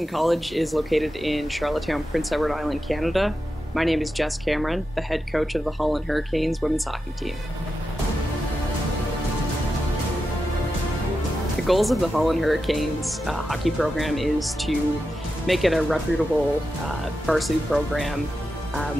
Holland College is located in Charlottetown, Prince Edward Island, Canada. My name is Jess Cameron, the head coach of the Holland Hurricanes women's hockey team. The goals of the Holland Hurricanes hockey program is to make it a reputable varsity program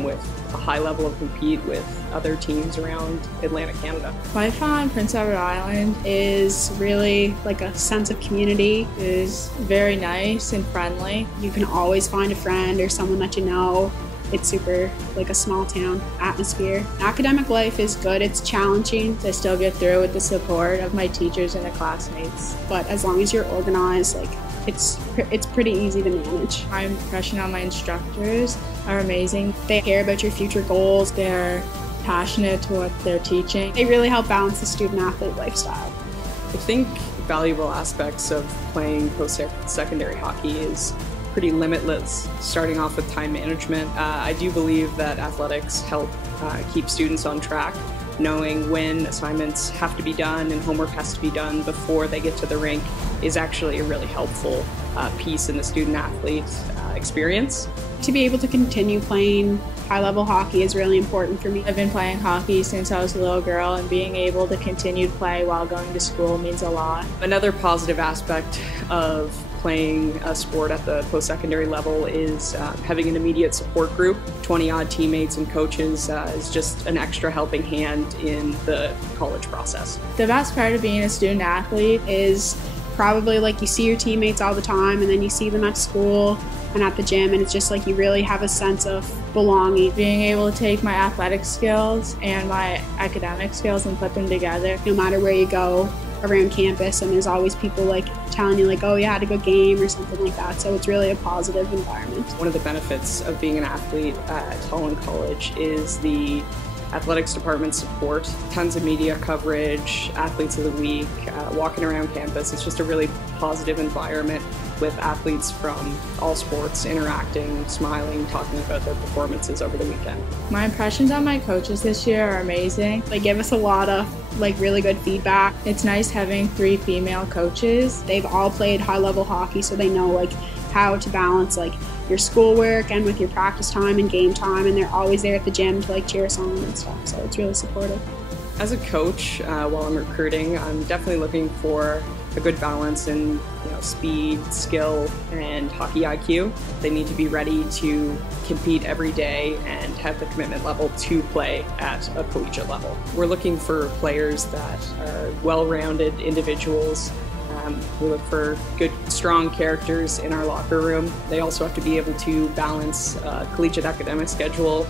with a high level of compete with other teams around Atlantic Canada. Life on Prince Edward Island is really like a sense of community. It is very nice and friendly. You can always find a friend or someone that you know. It's super like a small town atmosphere. Academic life is good, it's challenging. I still get through with the support of my teachers and the classmates. But as long as you're organized, it's pretty easy to manage. My impression on my instructors are amazing. They care about your future goals. They're passionate to what they're teaching. They really help balance the student-athlete lifestyle. I think valuable aspects of playing post-secondary hockey is pretty limitless, starting off with time management. I do believe that athletics help keep students on track, knowing when assignments have to be done and homework has to be done before they get to the rink is actually a really helpful piece in the student-athlete experience. To be able to continue playing high-level hockey is really important for me. I've been playing hockey since I was a little girl, and being able to continue to play while going to school means a lot. Another positive aspect of playing a sport at the post-secondary level is having an immediate support group. 20-odd teammates and coaches is just an extra helping hand in the college process. The best part of being a student athlete is probably like you see your teammates all the time, and then you see them at school and at the gym, and it's just like you really have a sense of belonging. Being able to take my athletic skills and my academic skills and put them together. No matter where you go around campus, and there's always people like telling you like, oh, you had a good game or something like that, so it's really a positive environment. One of the benefits of being an athlete at Holland College is the athletics department support, tons of media coverage, athletes of the week, walking around campus. It's just a really positive environment with athletes from all sports interacting, smiling, talking about their performances over the weekend. My impressions on my coaches this year are amazing. They give us a lot of really good feedback. It's nice having 3 female coaches. They've all played high-level hockey, so they know how to balance your schoolwork and with your practice time and game time, and they're always there at the gym to cheer us on and stuff, so it's really supportive. As a coach, while I'm recruiting, I'm definitely looking for a good balance in speed, skill, and hockey IQ. They need to be ready to compete every day and have the commitment level to play at a collegiate level. We're looking for players that are well-rounded individuals. We look for good, strong characters in our locker room. They also have to be able to balance a collegiate academic schedule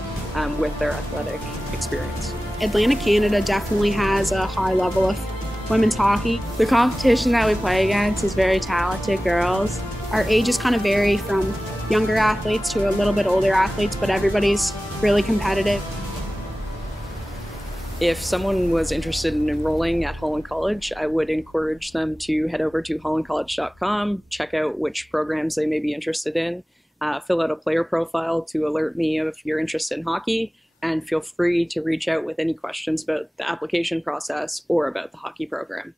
with their athletic experience. Atlantic Canada definitely has a high level of women's hockey. The competition that we play against is very talented girls. Our ages kind of vary from younger athletes to a little bit older athletes, but everybody's really competitive. If someone was interested in enrolling at Holland College, I would encourage them to head over to hollandcollege.com, check out which programs they may be interested in, fill out a player profile to alert me if you're interested in hockey, and feel free to reach out with any questions about the application process or about the hockey program.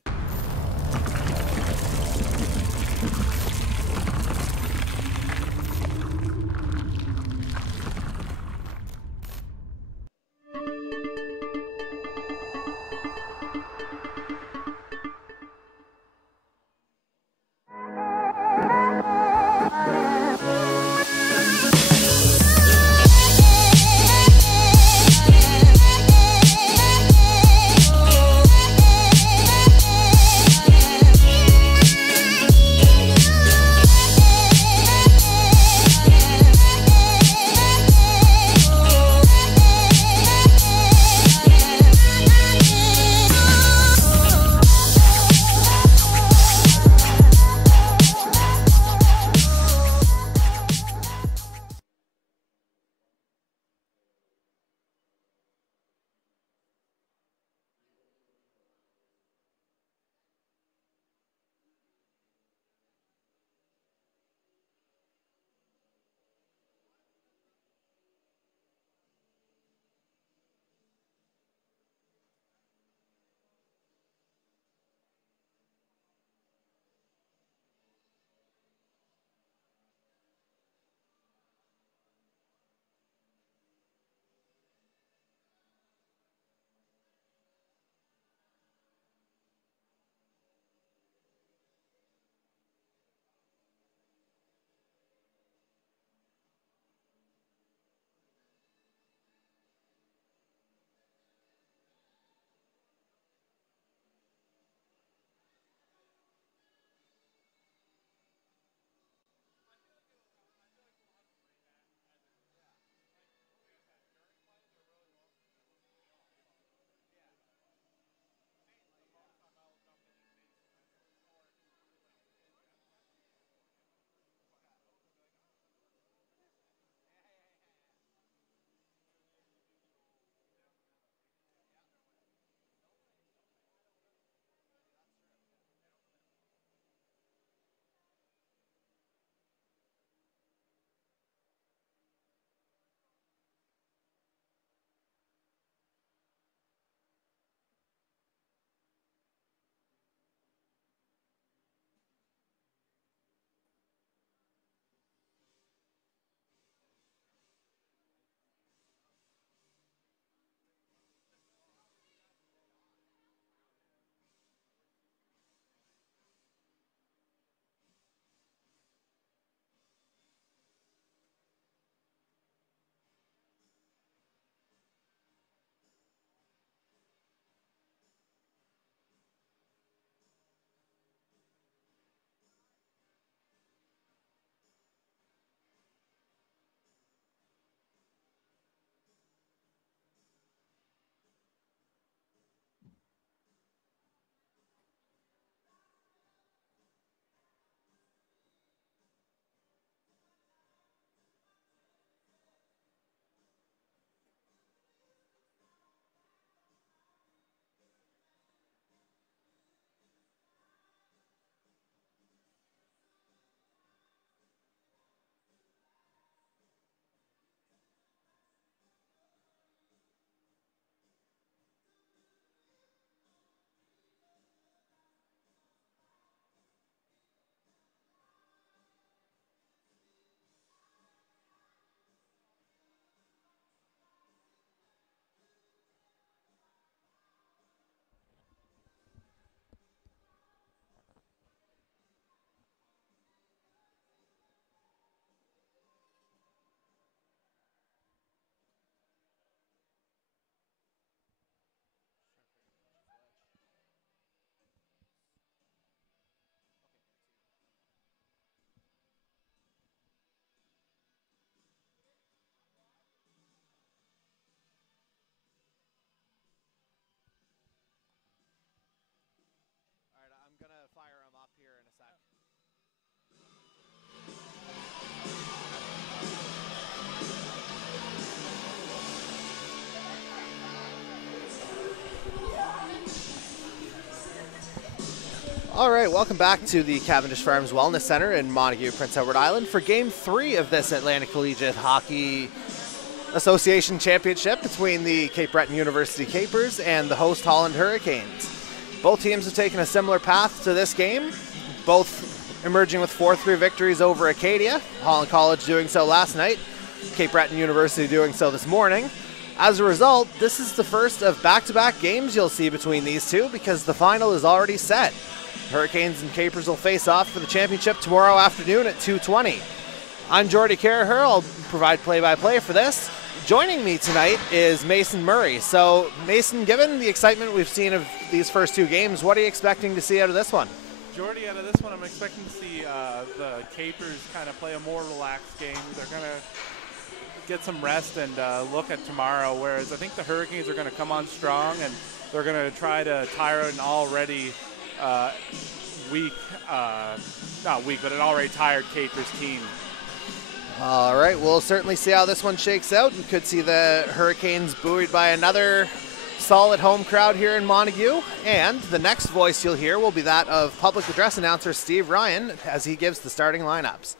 All right, welcome back to the Cavendish Farms Wellness Centre in Montague, Prince Edward Island for Game 3 of this Atlantic Collegiate Hockey Association Championship between the Cape Breton University Capers and the host Holland Hurricanes. Both teams have taken a similar path to this game, both emerging with 4-3 victories over Acadia, Holland College doing so last night, Cape Breton University doing so this morning. As a result, this is the first of back-to-back games you'll see between these two because the final is already set. Hurricanes and Capers will face off for the championship tomorrow afternoon at 2:20. I'm Jordy Caraher. I'll provide play-by-play for this. Joining me tonight is Mason Murray. So, Mason, given the excitement we've seen of these first two games, what are you expecting to see out of this one? Jordy, out of this one, I'm expecting to see the Capers kind of play a more relaxed game. They're going to get some rest and look at tomorrow, whereas I think the Hurricanes are going to come on strong and they're going to try to tire an already an already tired Capers team. All right, we'll certainly see how this one shakes out. We could see the Hurricanes buoyed by another solid home crowd here in Montague. And the next voice you'll hear will be that of public address announcer Steve Ryan as he gives the starting lineups.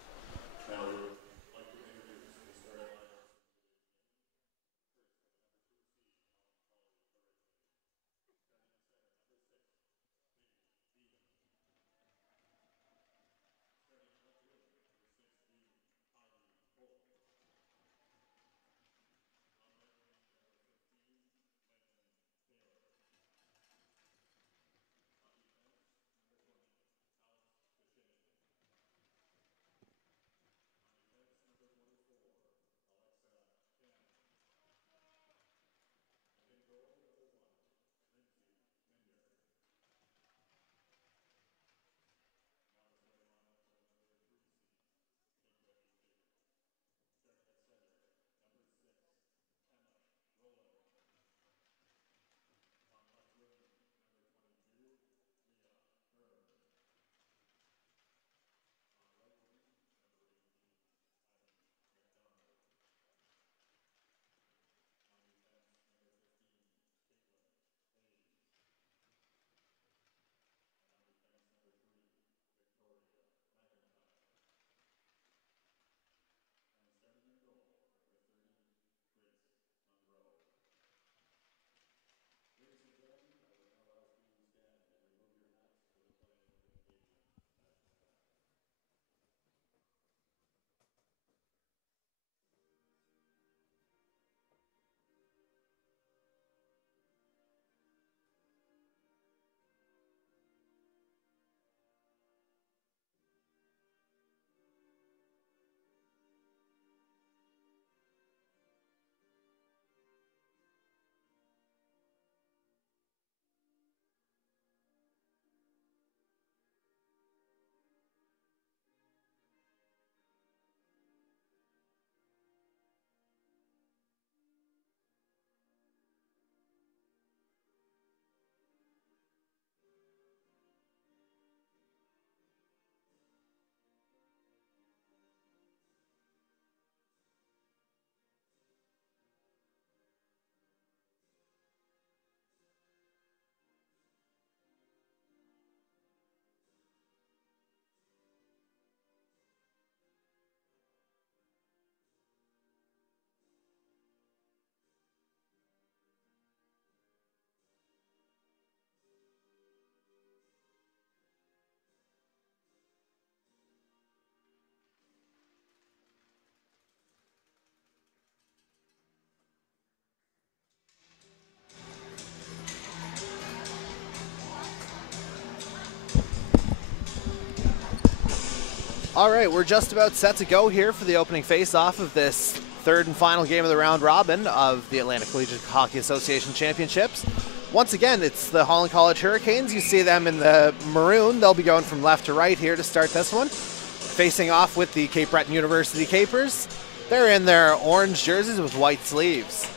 All right, we're just about set to go here for the opening face-off of this third and final game of the round robin of the Atlantic Collegiate Hockey Association Championships. Once again, it's the Holland College Hurricanes. You see them in the maroon. They'll be going from left to right here to start this one. Facing off with the Cape Breton University Capers. They're in their orange jerseys with white sleeves.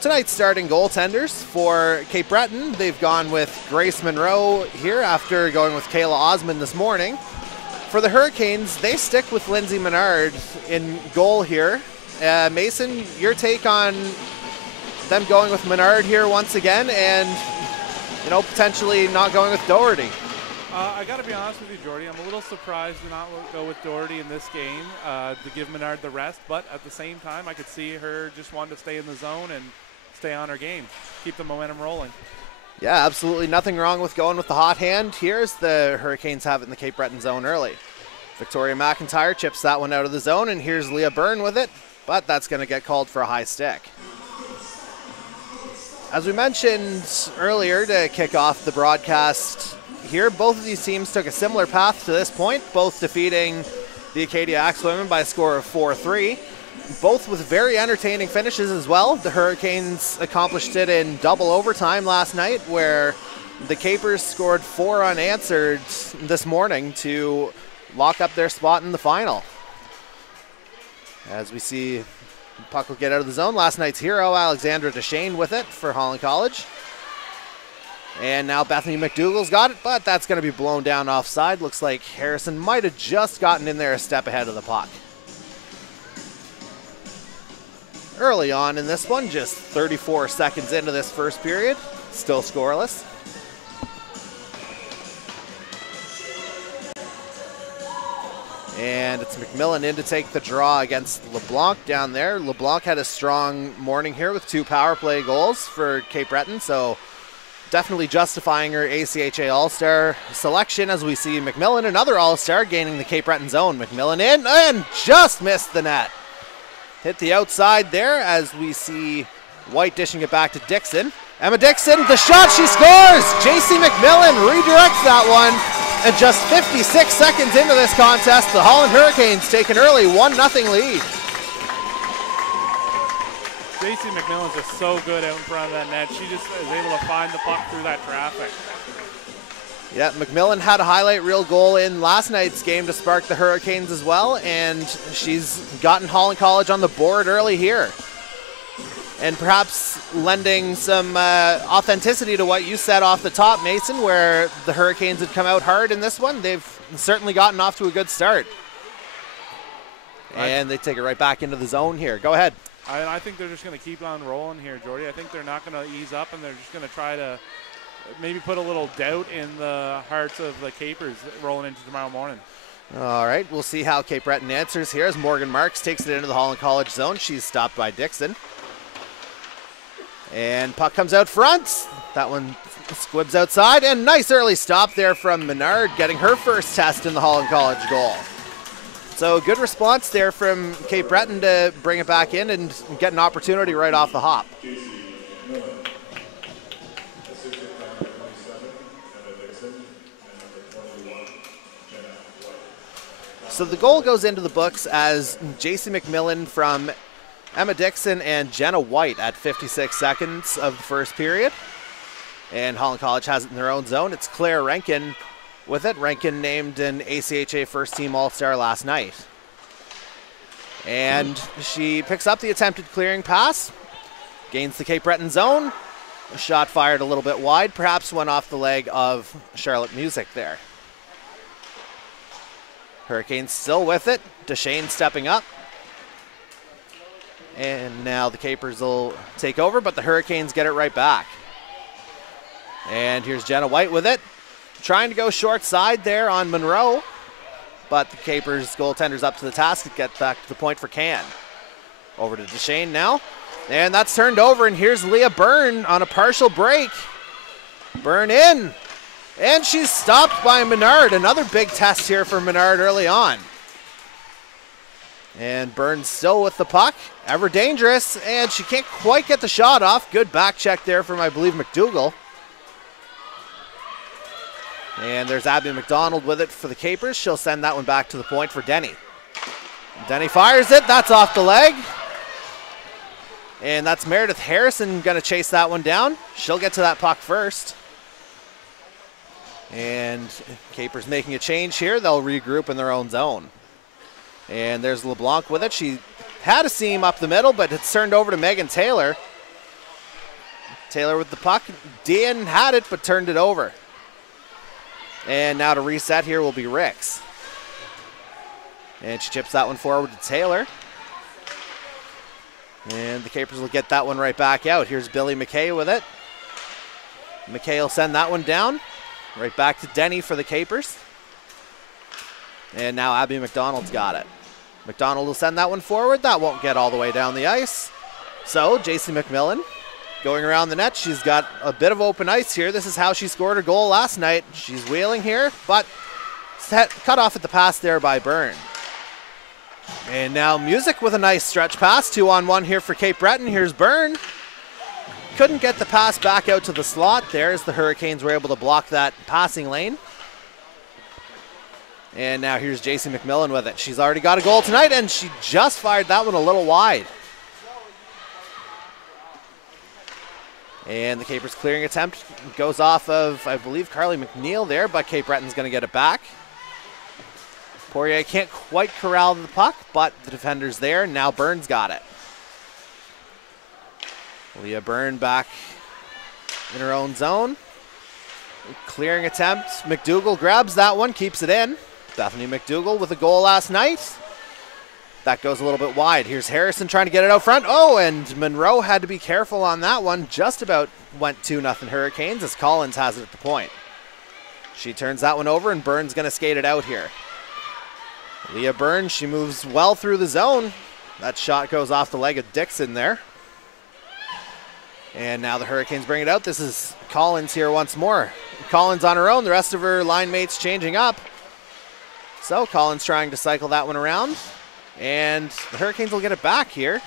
Tonight's starting goaltenders for Cape Breton, they've gone with Grace Monroe here after going with Kayla Osmond this morning. For the Hurricanes, they stick with Lindsay Menard in goal here. Mason, your take on them going with Menard here once again and, potentially not going with Doherty? I got to be honest with you, Jordy. I'm a little surprised to not go with Doherty in this game to give Menard the rest, but at the same time, I could see her just wanting to stay in the zone and stay on her game, keep the momentum rolling. Yeah, absolutely nothing wrong with going with the hot hand. Here's the Hurricanes have it in the Cape Breton zone early. Victoria McIntyre chips that one out of the zone, and here's Leah Byrne with it, but that's going to get called for a high stick. As we mentioned earlier to kick off the broadcast here, both of these teams took a similar path to this point, both defeating the Acadia Axe women by a score of 4-3. Both with very entertaining finishes as well. The Hurricanes accomplished it in double overtime last night, where the Capers scored 4 unanswered this morning to lock up their spot in the final. As we see, the puck will get out of the zone. Last night's hero, Alexandra Deshane, with it for Holland College. And now Bethany McDougall's got it, but that's going to be blown down offside. Looks like Harrison might have just gotten in there a step ahead of the puck. Early on in this one, just 34 seconds into this first period, still scoreless. And it's McMillan in to take the draw against LeBlanc down there. LeBlanc had a strong morning here with 2 power play goals for Cape Breton, so definitely justifying her ACHA All-Star selection as we see McMillan, another All-Star, gaining the Cape Breton zone. McMillan in and just missed the net. Hit the outside there as we see White dishing it back to Dixon. Emma Dixon, the shot, she scores! JC McMillan redirects that one. And just 56 seconds into this contest, the Holland Hurricanes take an early 1-0 lead. JC McMillan's just so good out in front of that net. She just is able to find the puck through that traffic. Yeah, McMillan had a highlight reel goal in last night's game to spark the Hurricanes as well, and she's gotten Holland College on the board early here. And perhaps lending some authenticity to what you said off the top, Mason, where the Hurricanes had come out hard in this one. They've certainly gotten off to a good start. And they take it right back into the zone here. Go ahead. I think they're just going to keep on rolling here, Jordy. I think they're not going to ease up, and they're just going to try to maybe put a little doubt in the hearts of the Capers rolling into tomorrow morning. All right, we'll see how Cape Breton answers here as Morgan Marks takes it into the Holland College zone. She's stopped by Dixon. And puck comes out front. That one squibs outside, and nice early stop there from Menard, getting her first test in the Holland College goal. So good response there from Cape Breton to bring it back in and get an opportunity right off the hop. So the goal goes into the books as JC McMillan from Emma Dixon and Jenna White at 56 seconds of the first period. And Holland College has it in their own zone. It's Claire Rankin with it. Rankin named an ACHA first team All-Star last night. And she picks up the attempted clearing pass, gains the Cape Breton zone. A shot fired a little bit wide, perhaps went off the leg of Charlotte Music there. Hurricanes still with it. Deshane stepping up. And now the Capers will take over, but the Hurricanes get it right back. And here's Jenna White with it. Trying to go short side there on Monroe, but the Capers goaltender's up to the task to get back to the point for Can. Over to Deshane now. And that's turned over, and here's Leah Byrne on a partial break. Byrne in. And she's stopped by Menard. Another big test here for Menard early on. And Byrne's still with the puck. Ever dangerous, and she can't quite get the shot off. Good back check there from, I believe, McDougall. And there's Abby McDonald with it for the Capers. She'll send that one back to the point for Denny. Denny fires it. That's off the leg. And that's Meredith Harrison going to chase that one down. She'll get to that puck first. And Capers making a change here. They'll regroup in their own zone. And there's LeBlanc with it. She had a seam up the middle, but it's turned over to Megan Taylor. Taylor with the puck. Dean had it, but turned it over. And now to reset here will be Ricks. And she chips that one forward to Taylor. And the Capers will get that one right back out. Here's Billy McKay with it. McKay will send that one down. Right back to Denny for the Capers. And now Abby McDonald's got it. McDonald will send that one forward. That won't get all the way down the ice. So JC McMillan going around the net. She's got a bit of open ice here. This is how she scored her goal last night. She's wheeling here, but cut off at the pass there by Byrne. And now Music with a nice stretch pass. 2-on-1 here for Cape Breton. Here's Byrne. Couldn't get the pass back out to the slot there as the Hurricanes were able to block that passing lane. And now here's JC McMillan with it. She's already got a goal tonight, and she just fired that one a little wide. And the Capers clearing attempt goes off of, I believe, Carly McNeil there, but Cape Breton's going to get it back. Poirier can't quite corral the puck, but the defender's there. Now Byrne's got it. Leah Byrne back in her own zone. Clearing attempt. McDougall grabs that one, keeps it in. Bethany McDougall with a goal last night. That goes a little bit wide. Here's Harrison trying to get it out front. Oh, and Monroe had to be careful on that one. Just about went 2-0 Hurricanes as Collins has it at the point. She turns that one over, and Byrne's going to skate it out here. Leah Byrne, she moves well through the zone. That shot goes off the leg of Dixon there. And now the Hurricanes bring it out. This is Collins here once more. Collins on her own. The rest of her line mates changing up. So Collins trying to cycle that one around. And the Hurricanes will get it back here.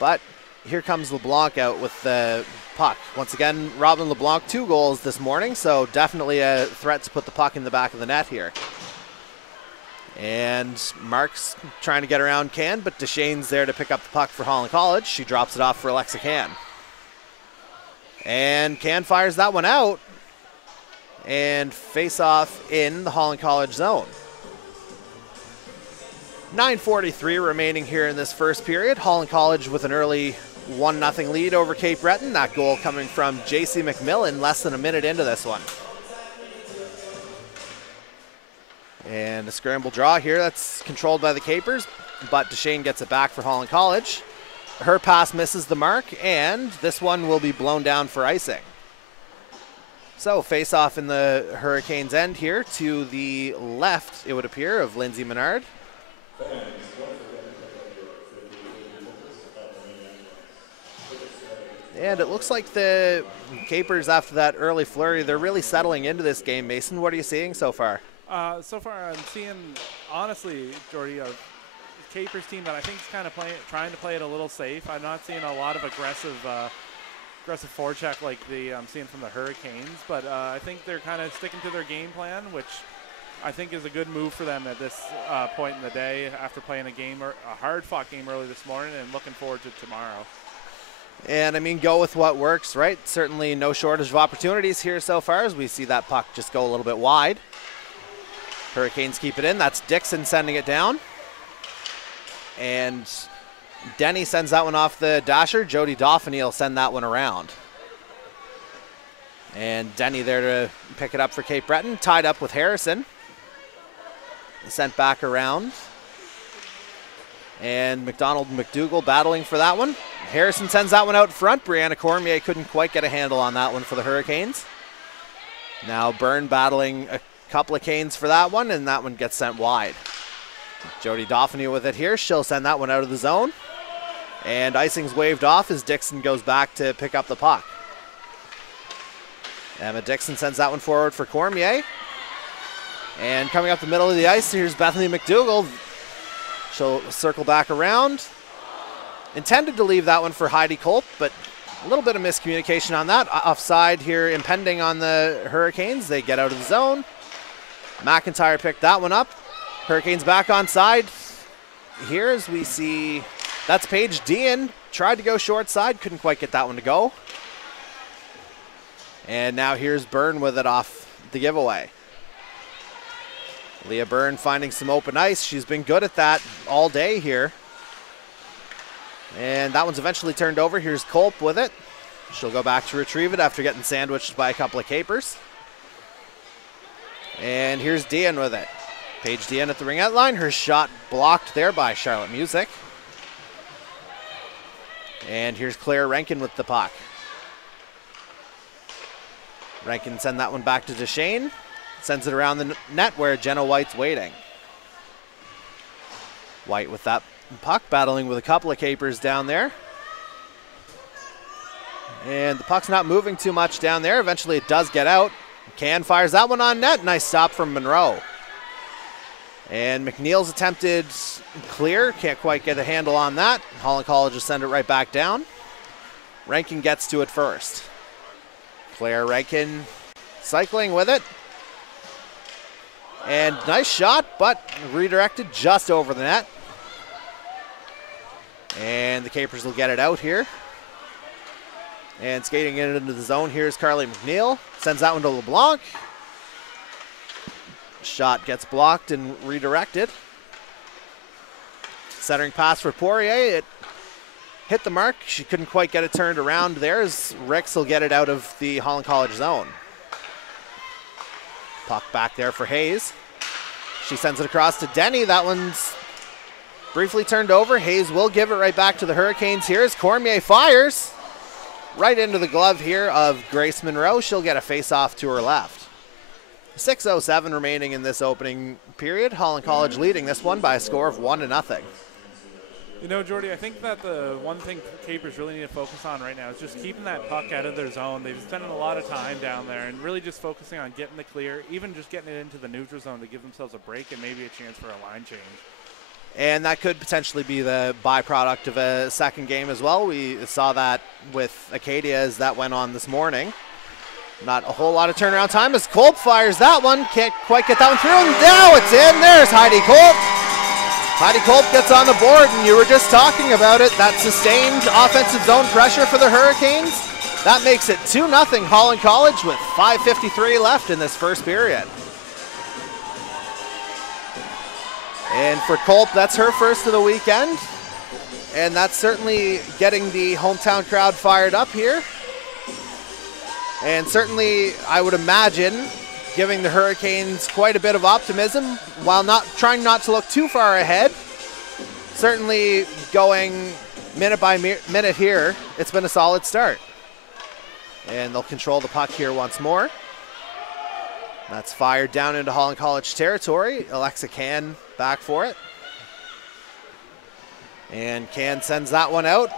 But here comes LeBlanc out with the puck. Once again, Robin LeBlanc, 2 goals this morning. So definitely a threat to put the puck in the back of the net here. And Mark's trying to get around Can, but Deshane's there to pick up the puck for Holland College. She drops it off for Alexa Can. And Can fires that one out. And face off in the Holland College zone. 9:43 remaining here in this first period. Holland College with an early 1-0 lead over Cape Breton. That goal coming from JC McMillan less than a minute into this one. And a scramble draw here that's controlled by the Capers, but Deshane gets it back for Holland College. Her pass misses the mark, and this one will be blown down for icing. So face off in the Hurricanes' end here to the left, it would appear, of Lindsay Menard. And it looks like the Capers, after that early flurry, they're really settling into this game. Mason, what are you seeing so far? So far, I'm seeing, honestly, Jordy, a Capers team that I think is kind of trying to play it a little safe. I'm not seeing a lot of aggressive forecheck like I'm seeing from the Hurricanes, but I think they're kind of sticking to their game plan, which I think is a good move for them at this point in the day after playing a hard-fought game early this morning, and looking forward to tomorrow. And, I mean, go with what works, right? Certainly no shortage of opportunities here so far as we see that puck just go a little bit wide. Hurricanes keep it in. That's Dixon sending it down. And Denny sends that one off the dasher. Jody Dauphiny will send that one around. And Denny there to pick it up for Cape Breton. Tied up with Harrison. Sent back around. And McDonald and McDougall battling for that one. Harrison sends that one out front. Brianna Cormier couldn't quite get a handle on that one for the Hurricanes. Now Byrne battling a couple of Canes for that one, and that one gets sent wide. Jody Dauphiny with it here. She'll send that one out of the zone. And icing's waved off as Dixon goes back to pick up the puck. Emma Dixon sends that one forward for Cormier. And coming up the middle of the ice, here's Bethany McDougall. She'll circle back around. Intended to leave that one for Heidi Culp, but a little bit of miscommunication on that. Offside here impending on the Hurricanes. They get out of the zone. McIntyre picked that one up. Hurricanes back on side. Here as we see, that's Paige Dean. Tried to go short side, couldn't quite get that one to go. And now here's Byrne with it off the giveaway. Leah Byrne finding some open ice. She's been good at that all day here. And that one's eventually turned over. Here's Culp with it. She'll go back to retrieve it after getting sandwiched by a couple of Capers. And here's Dean with it. Paige Dean at the ring-out line. Her shot blocked there by Charlotte Music. And here's Claire Rankin with the puck. Rankin send that one back to Duchesne. Sends it around the net where Jenna White's waiting. White with that puck, battling with a couple of Capers down there. And the puck's not moving too much down there. Eventually it does get out. Can fires that one on net. Nice stop from Monroe. And McNeil's attempted clear. Can't quite get a handle on that. Holland College will send it right back down. Rankin gets to it first. Claire Rankin cycling with it. And nice shot, but redirected just over the net. And the Capers will get it out here. And skating it into the zone here is Carly McNeil. Sends that one to LeBlanc. Shot gets blocked and redirected. Centering pass for Poirier. It hit the mark. She couldn't quite get it turned around there as Ricks will get it out of the Holland College zone. Puck back there for Hayes. She sends it across to Denny. That one's briefly turned over. Hayes will give it right back to the Hurricanes here as Cormier fires right into the glove here of Grace Monroe. She'll get a face-off to her left. 6:07 remaining in this opening period. Holland College leading this one by a score of 1-0. You know, Jordy, I think that the one thing Capers really need to focus on right now is just keeping that puck out of their zone. They've spent a lot of time down there and really just focusing on getting the clear, even just getting it into the neutral zone to give themselves a break and maybe a chance for a line change. And that could potentially be the byproduct of a second game as well. We saw that with Acadia as that went on this morning. Not a whole lot of turnaround time as Kolb fires that one. Can't quite get that one through, and now it's in. There's Heidi Kolb. Heidi Kolb gets on the board, and you were just talking about it. That sustained offensive zone pressure for the Hurricanes. That makes it 2-0 Holland College with 5:53 left in this first period. And for Kolb, that's her first of the weekend. And that's certainly getting the hometown crowd fired up here. And certainly, I would imagine, giving the Hurricanes quite a bit of optimism while trying not to look too far ahead. Certainly going minute by minute here, it's been a solid start. And they'll control the puck here once more. That's fired down into Holland College territory. Alexa Can back for it. And Can sends that one out.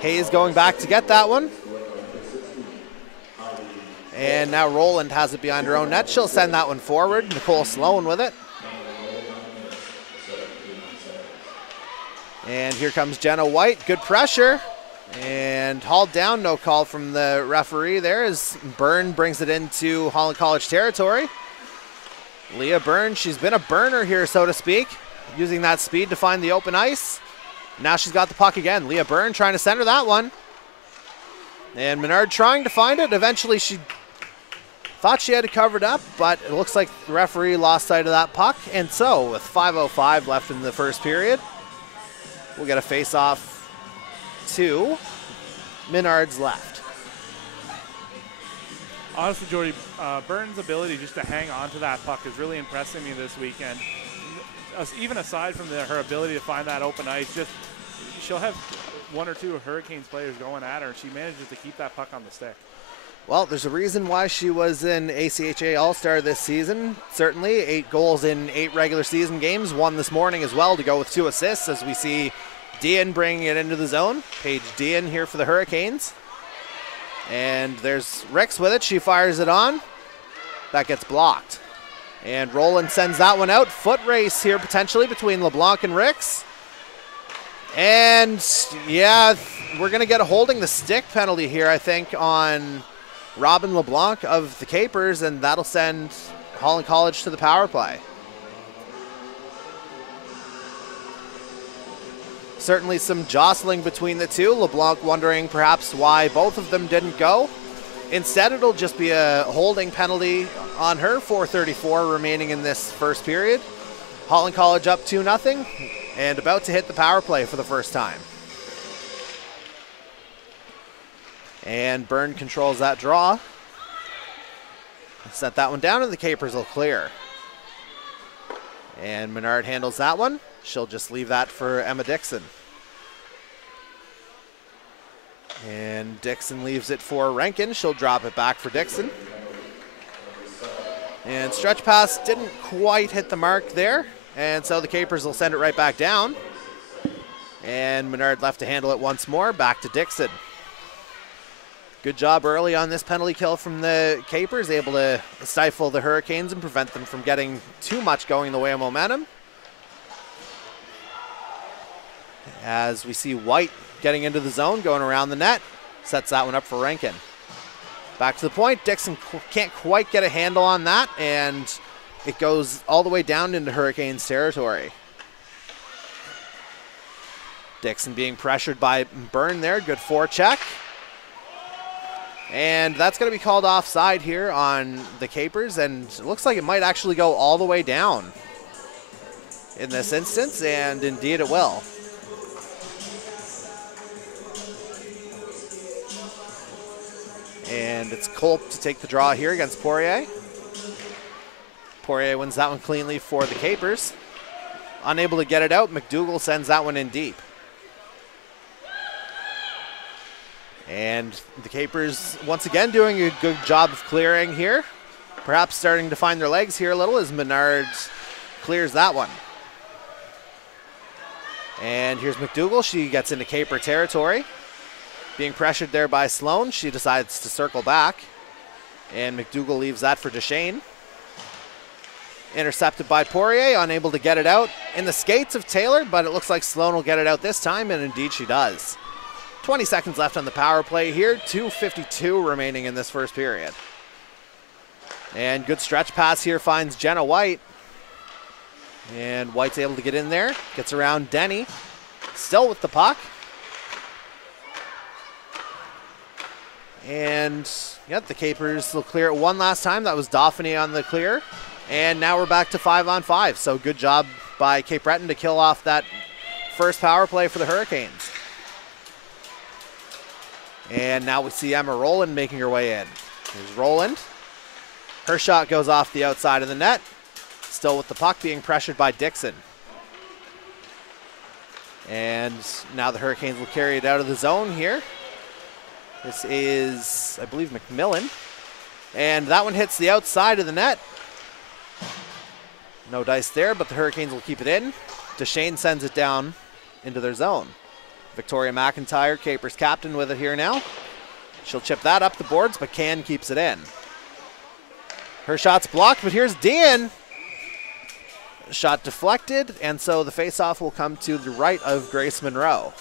Hayes going back to get that one. And now Roland has it behind her own net. She'll send that one forward. Nicole Sloan with it. And here comes Jenna White. Good pressure. And hauled down. No call from the referee there as Byrne brings it into Holland College territory. Leah Byrne, she's been a burner here, so to speak, using that speed to find the open ice. Now she's got the puck again. Leah Byrne trying to center that one. And Menard trying to find it. Eventually she thought she had it covered up, but it looks like the referee lost sight of that puck. And so with 5:05 left in the first period, we'll get a face-off to Menard's left. Honestly, Jordy, Burns' ability just to hang on to that puck is really impressing me this weekend. Even aside from her ability to find that open ice, just she'll have one or two Hurricanes players going at her, and she manages to keep that puck on the stick. Well, there's a reason why she was an ACHA All-Star this season. Certainly, 8 goals in 8 regular season games. 1 this morning as well to go with 2 assists as we see Dean bringing it into the zone. Paige Dean here for the Hurricanes. And there's Ricks with it. She fires it on. That gets blocked. And Roland sends that one out. Foot race here potentially between LeBlanc and Ricks. And yeah, we're going to get a holding the stick penalty here, I think, on Robin LeBlanc of the Capers, and that'll send Holland College to the power play. Certainly some jostling between the two. LeBlanc wondering perhaps why both of them didn't go. Instead, it'll just be a holding penalty on her. 4:34 remaining in this first period. Holland College up 2-0 and about to hit the power play for the first time. And Byrne controls that draw. Set that one down and the Capers will clear. And Menard handles that one. She'll just leave that for Emma Dixon. And Dixon leaves it for Rankin. She'll drop it back for Dixon. And stretch pass didn't quite hit the mark there. And so the Capers will send it right back down. And Menard left to handle it once more. Back to Dixon. Good job early on this penalty kill from the Capers. Able to stifle the Hurricanes and prevent them from getting too much going in the way of momentum. As we see White getting into the zone, going around the net. Sets that one up for Rankin. Back to the point. Dixon can't quite get a handle on that, and it goes all the way down into Hurricanes territory. Dixon being pressured by Byrne there. Good forecheck. And that's going to be called offside here on the Capers, and it looks like it might actually go all the way down in this instance, and indeed it will. And it's Culp to take the draw here against Poirier. Poirier wins that one cleanly for the Capers. Unable to get it out, McDougall sends that one in deep. And the Capers once again doing a good job of clearing here. Perhaps starting to find their legs here a little as Menard clears that one. And here's McDougall. She gets into Caper territory. Being pressured there by Sloan, she decides to circle back. And McDougall leaves that for Duchesne. Intercepted by Poirier, unable to get it out in the skates of Taylor, but it looks like Sloan will get it out this time, and indeed she does. 20 seconds left on the power play here, 2:52 remaining in this first period. And good stretch pass here finds Jenna White. And White's able to get in there, gets around Denny, still with the puck. And yep, the Capers will clear it one last time. That was Dauphiny on the clear. And now we're back to 5-on-5. So good job by Cape Breton to kill off that first power play for the Hurricanes. And now we see Emma Rowland making her way in. Here's Rowland. Her shot goes off the outside of the net. Still with the puck, being pressured by Dixon. And now the Hurricanes will carry it out of the zone here. This is, I believe, McMillan. And that one hits the outside of the net. No dice there, but the Hurricanes will keep it in. Duchesne sends it down into their zone. Victoria McIntyre, Capers captain, with it here now. She'll chip that up the boards, but Can keeps it in. Her shot's blocked, but here's Dean. Shot deflected, and so the faceoff will come to the right of Grace Monroe.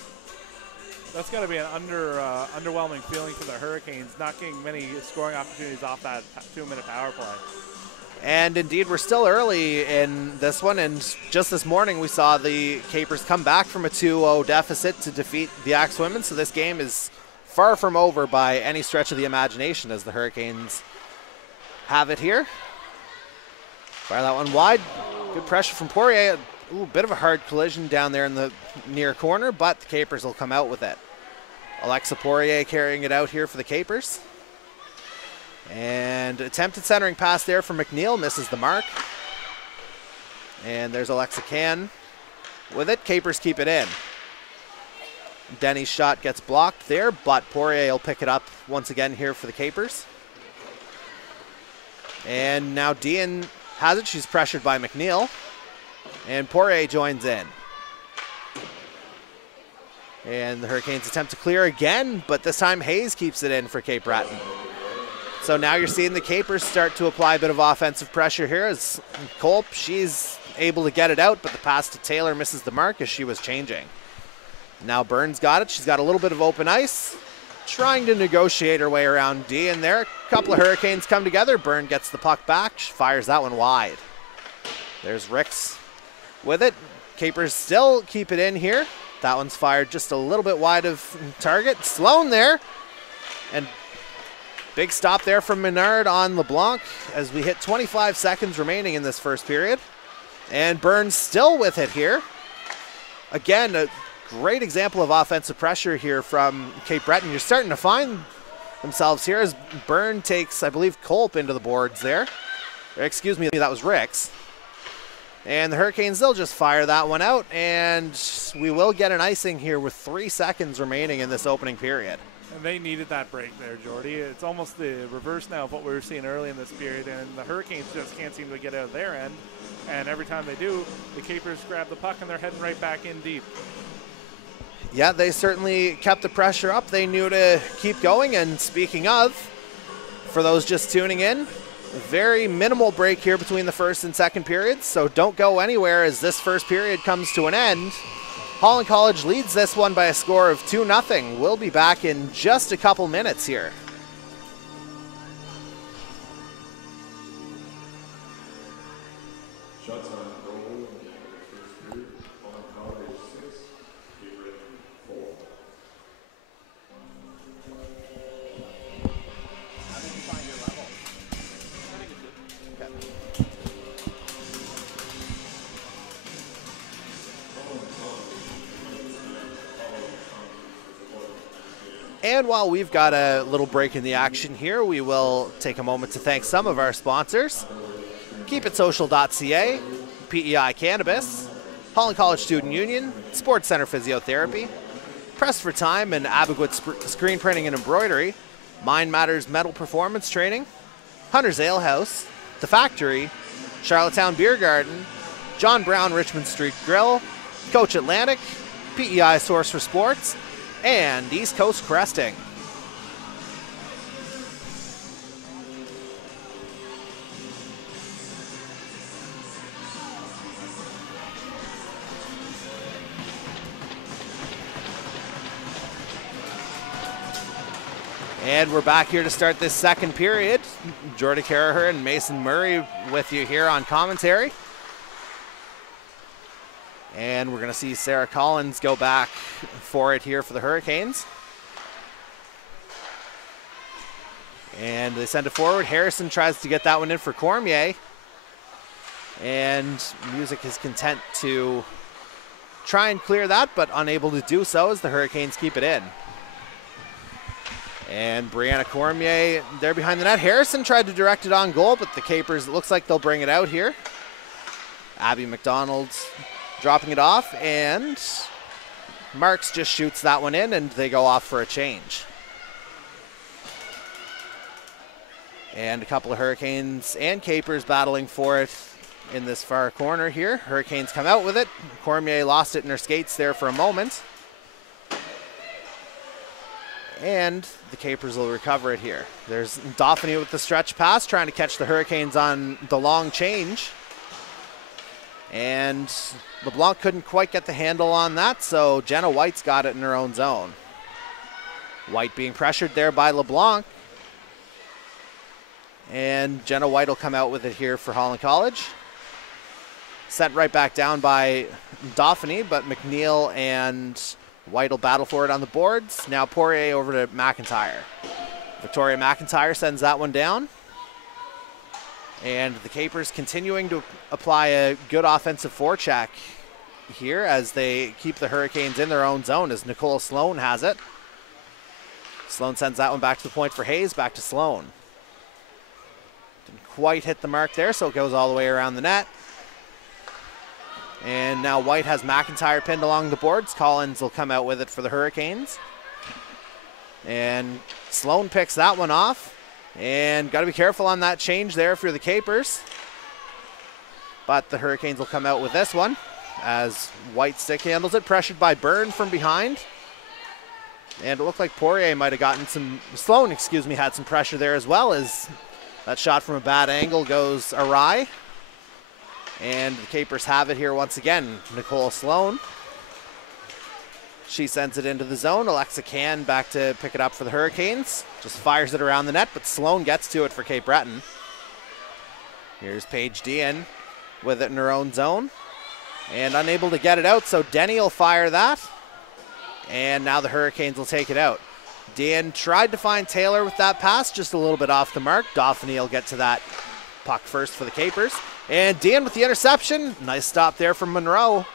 That's got to be an underwhelming feeling for the Hurricanes, not getting many scoring opportunities off that 2-minute power play. And indeed, we're still early in this one, and just this morning we saw the Capers come back from a 2-0 deficit to defeat the Axe women, so this game is far from over by any stretch of the imagination as the Hurricanes have it here. Fire that one wide. Good pressure from Poirier. Ooh, bit of a hard collision down there in the near corner, but the Capers will come out with it. Alexa Poirier carrying it out here for the Capers. And attempted centering pass there from McNeil, misses the mark. And there's Alexa Can with it. Capers keep it in. Denny's shot gets blocked there, but Poirier will pick it up once again here for the Capers. And now Dean has it. She's pressured by McNeil. And Poirier joins in. And the Hurricanes attempt to clear again, but this time Hayes keeps it in for Cape Breton. So now you're seeing the Capers start to apply a bit of offensive pressure here as Culp, she's able to get it out, but the pass to Taylor misses the mark as she was changing. Now Burns got it. She's got a little bit of open ice, trying to negotiate her way around D, and there a couple of Hurricanes come together. Byrne gets the puck back. She fires that one wide. There's Ricks with it. Capers still keep it in here. That one's fired just a little bit wide of target. Sloan there. And big stop there from Menard on LeBlanc as we hit 25 seconds remaining in this first period. And Burns still with it here. Again, a great example of offensive pressure here from Cape Breton. You're starting to find themselves here as Byrne takes, I believe, Culp into the boards there. Or excuse me, that was Ricks. And the Hurricanes, they'll just fire that one out, and we will get an icing here with 3 seconds remaining in this opening period. And they needed that break there, Jordy. It's almost the reverse now of what we were seeing early in this period, and the Hurricanes just can't seem to get out of their end. And every time they do, the Capers grab the puck and they're heading right back in deep. Yeah, they certainly kept the pressure up. They knew to keep going. And speaking of, for those just tuning in, very minimal break here between the first and second periods, so don't go anywhere as this first period comes to an end. Holland College leads this one by a score of 2-0. We'll be back in just a couple minutes here. Shots on goal in the first period. Holland College 6, Breton 4. How did you find your level? And while we've got a little break in the action here, we will take a moment to thank some of our sponsors. KeepItSocial.ca, PEI Cannabis, Holland College Student Union, Sports Center Physiotherapy, Press for Time and Abigwood Screen Printing and Embroidery, Mind Matters Metal Performance Training, Hunter's Ale House, The Factory, Charlottetown Beer Garden, John Brown Richmond Street Grill, Coach Atlantic, PEI Source for Sports, and East Coast Cresting. And we're back here to start this second period. Jordy Carraher and Mason Murray with you here on commentary. And we're going to see Sarah Collins go back for it here for the Hurricanes. And they send it forward. Harrison tries to get that one in for Cormier. And Music is content to try and clear that, but unable to do so as the Hurricanes keep it in. And Brianna Cormier there behind the net. Harrison tried to direct it on goal, but the Capers, it looks like they'll bring it out here. Abby McDonald dropping it off, and Marks just shoots that one in, and they go off for a change. And a couple of Hurricanes and Capers battling for it in this far corner here. Hurricanes come out with it. Cormier lost it in her skates there for a moment. And the Capers will recover it here. There's Dauphiny with the stretch pass, trying to catch the Hurricanes on the long change. And LeBlanc couldn't quite get the handle on that, so Jenna White's got it in her own zone. White being pressured there by LeBlanc. And Jenna White will come out with it here for Holland College. Sent right back down by Dauphiny, but McNeil and White will battle for it on the boards. Now Poirier over to McIntyre. Victoria McIntyre sends that one down. And the Capers continuing to apply a good offensive forecheck here as they keep the Hurricanes in their own zone as Nicole Sloan has it. Sloan sends that one back to the point for Hayes, back to Sloan. Didn't quite hit the mark there, so it goes all the way around the net. And now White has McIntyre pinned along the boards. Collins will come out with it for the Hurricanes. And Sloan picks that one off. And got to be careful on that change there for the Capers. But the Hurricanes will come out with this one as White stick handles it, pressured by Byrne from behind. And it looked like Poirier might have gotten some, Sloan, excuse me, had some pressure there as well as that shot from a bad angle goes awry. And the Capers have it here once again. Nicole Sloan. She sends it into the zone. Alexa Can back to pick it up for the Hurricanes. Just fires it around the net, but Sloan gets to it for Cape Breton. Here's Paige Dean with it in her own zone. And unable to get it out, so Denny will fire that. And now the Hurricanes will take it out. Dean tried to find Taylor with that pass, just a little bit off the mark. Dauphiny will get to that puck first for the Capers. And Dean with the interception. Nice stop there from Monroe.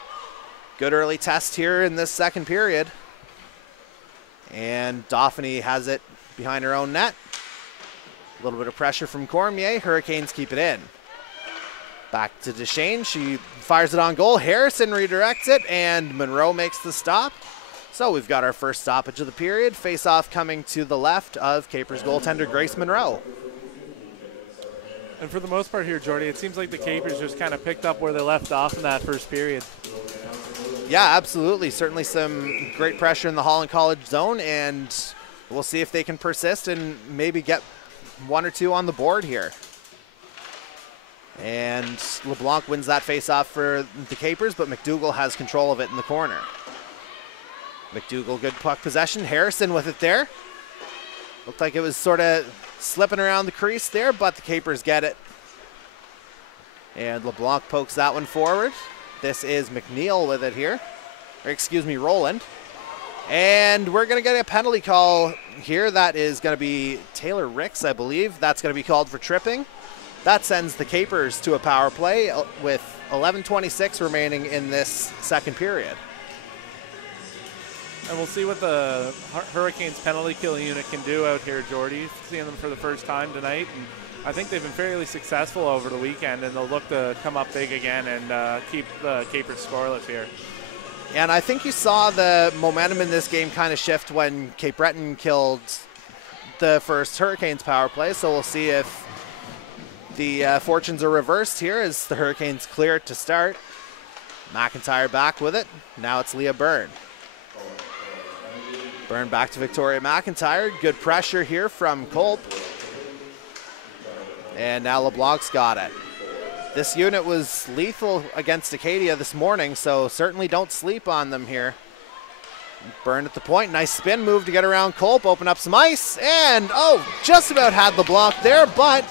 Good early test here in this second period. And Dauphiny has it behind her own net. A little bit of pressure from Cormier. Hurricanes keep it in. Back to Deshane. She fires it on goal. Harrison redirects it, and Monroe makes the stop. So we've got our first stoppage of the period. Face-off coming to the left of Capers goaltender Grace Monroe. And for the most part here, Jordy, it seems like the Capers just kind of picked up where they left off in that first period. Yeah, absolutely. Certainly some great pressure in the Holland College zone, and we'll see if they can persist and maybe get one or two on the board here. And LeBlanc wins that face-off for the Capers, but McDougall has control of it in the corner. McDougall, good puck possession. Harrison with it there. Looked like it was sort of slipping around the crease there, but the Capers get it. And LeBlanc pokes that one forward. This is McNeil with it here. Or excuse me, Roland. And we're going to get a penalty call here. That is going to be Taylor Ricks, I believe. That's going to be called for tripping. That sends the Capers to a power play with 11:26 remaining in this second period. And we'll see what the Hurricanes penalty kill unit can do out here, Jordy. Seeing them for the first time tonight. And I think they've been fairly successful over the weekend, and they'll look to come up big again and keep the Capers scoreless here. And I think you saw the momentum in this game kind of shift when Cape Breton killed the first Hurricanes power play. So we'll see if the fortunes are reversed here as the Hurricanes clear it to start. McIntyre back with it. Now it's Leah Byrne. Byrne back to Victoria McIntyre. Good pressure here from Culp. And now LeBlanc's got it. This unit was lethal against Acadia this morning, so certainly don't sleep on them here. Byrne at the point. Nice spin move to get around Culp, open up some ice, and just about had LeBlanc there, but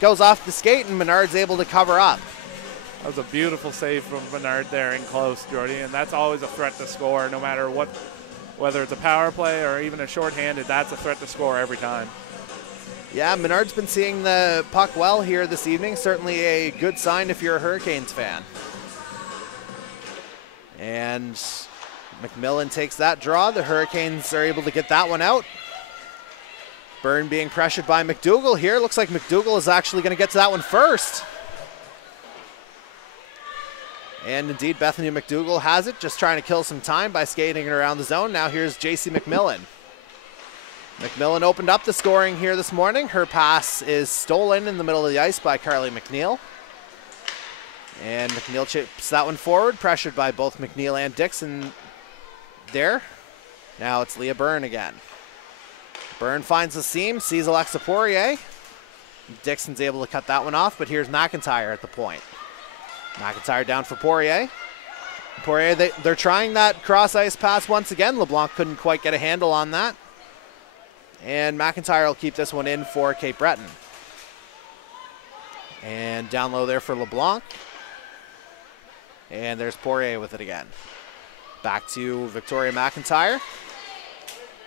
goes off the skate and Menard's able to cover up. That was a beautiful save from Menard there in close, Jordy, and that's always a threat to score no matter what, whether it's a power play or even a shorthanded, that's a threat to score every time. Yeah, Menard's been seeing the puck well here this evening. Certainly a good sign if you're a Hurricanes fan. And McMillan takes that draw. The Hurricanes are able to get that one out. Byrne being pressured by McDougall here. Looks like McDougall is actually going to get to that one first. And indeed, Bethany McDougall has it, just trying to kill some time by skating it around the zone. Now here's JC McMillan. McMillan opened up the scoring here this morning. Her pass is stolen in the middle of the ice by Carly McNeil. And McNeil chips that one forward, pressured by both McNeil and Dixon there. Now it's Leah Byrne again. Byrne finds the seam, sees Alexa Poirier. Dixon's able to cut that one off, but here's McIntyre at the point. McIntyre down for Poirier. Poirier, they're trying that cross ice pass once again. LeBlanc couldn't quite get a handle on that. And McIntyre will keep this one in for Cape Breton. And down low there for LeBlanc. And there's Poirier with it again. Back to Victoria McIntyre.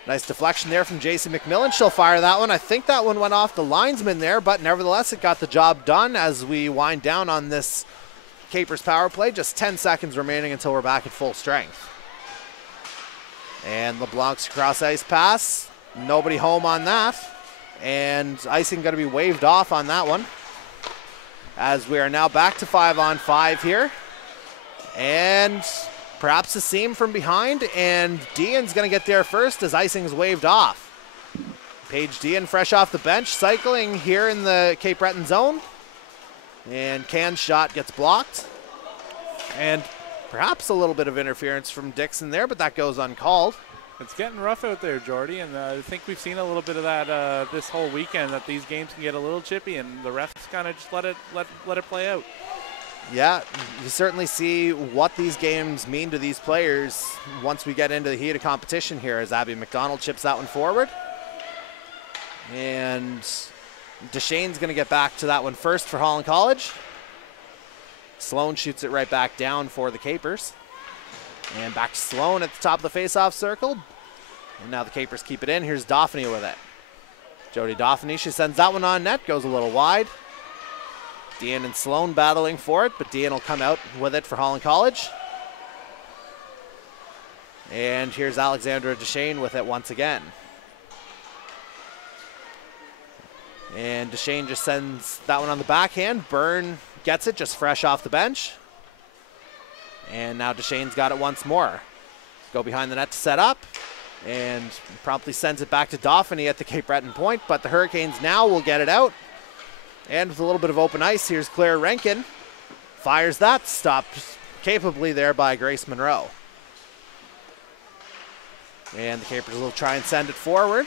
Nice deflection there from JC McMillan. She'll fire that one. I think that one went off the linesman there, but nevertheless it got the job done as we wind down on this Capers power play. Just 10 seconds remaining until we're back at full strength. And LeBlanc's cross ice pass. Nobody home on that. And icing going to be waved off on that one. As we are now back to 5-on-5 here. And perhaps a seam from behind. And Dean's going to get there first as icing's waved off. Paige Dean fresh off the bench, cycling here in the Cape Breton zone. And Can's shot gets blocked. And perhaps a little bit of interference from Dixon there, but that goes uncalled. It's getting rough out there, Jordy, and I think we've seen a little bit of that this whole weekend, that these games can get a little chippy, and the refs kind of just let it play out. Yeah, you certainly see what these games mean to these players once we get into the heat of competition here, as Abby McDonald chips that one forward. And Deshane's going to get back to that one first for Holland College. Sloan shoots it right back down for the Capers. And back to Sloan at the top of the face-off circle. And now the Capers keep it in. Here's Dauphiny with it. Jody Dauphiny, she sends that one on net, goes a little wide. Dean and Sloan battling for it, but Dean will come out with it for Holland College. And here's Alexandra Deshane with it once again. And Deshane just sends that one on the backhand. Byrne gets it just fresh off the bench. And now Deschain's got it once more. Go behind the net to set up. And promptly sends it back to Dauphiny at the Cape Breton point. But the Hurricanes now will get it out. And with a little bit of open ice, here's Claire Rankin. Fires that, stopped capably there by Grace Monroe. And the Capers will try and send it forward.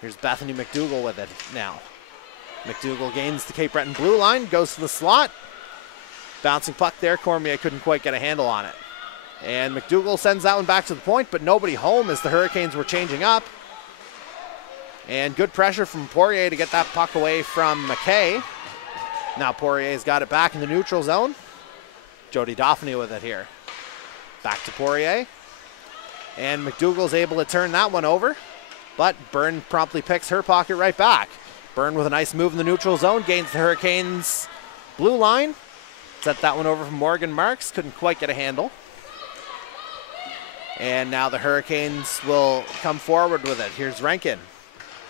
Here's Bethany McDougall with it now. McDougall gains the Cape Breton blue line, goes to the slot. Bouncing puck there, Cormier couldn't quite get a handle on it. And McDougall sends that one back to the point, but nobody home as the Hurricanes were changing up. And good pressure from Poirier to get that puck away from McKay. Now Poirier's got it back in the neutral zone. Jody Dauphiny with it here. Back to Poirier. And McDougall's able to turn that one over, but Byrne promptly picks her pocket right back. Byrne with a nice move in the neutral zone, gains the Hurricanes' blue line. Set that one over from Morgan Marks, couldn't quite get a handle. And now the Hurricanes will come forward with it. Here's Rankin.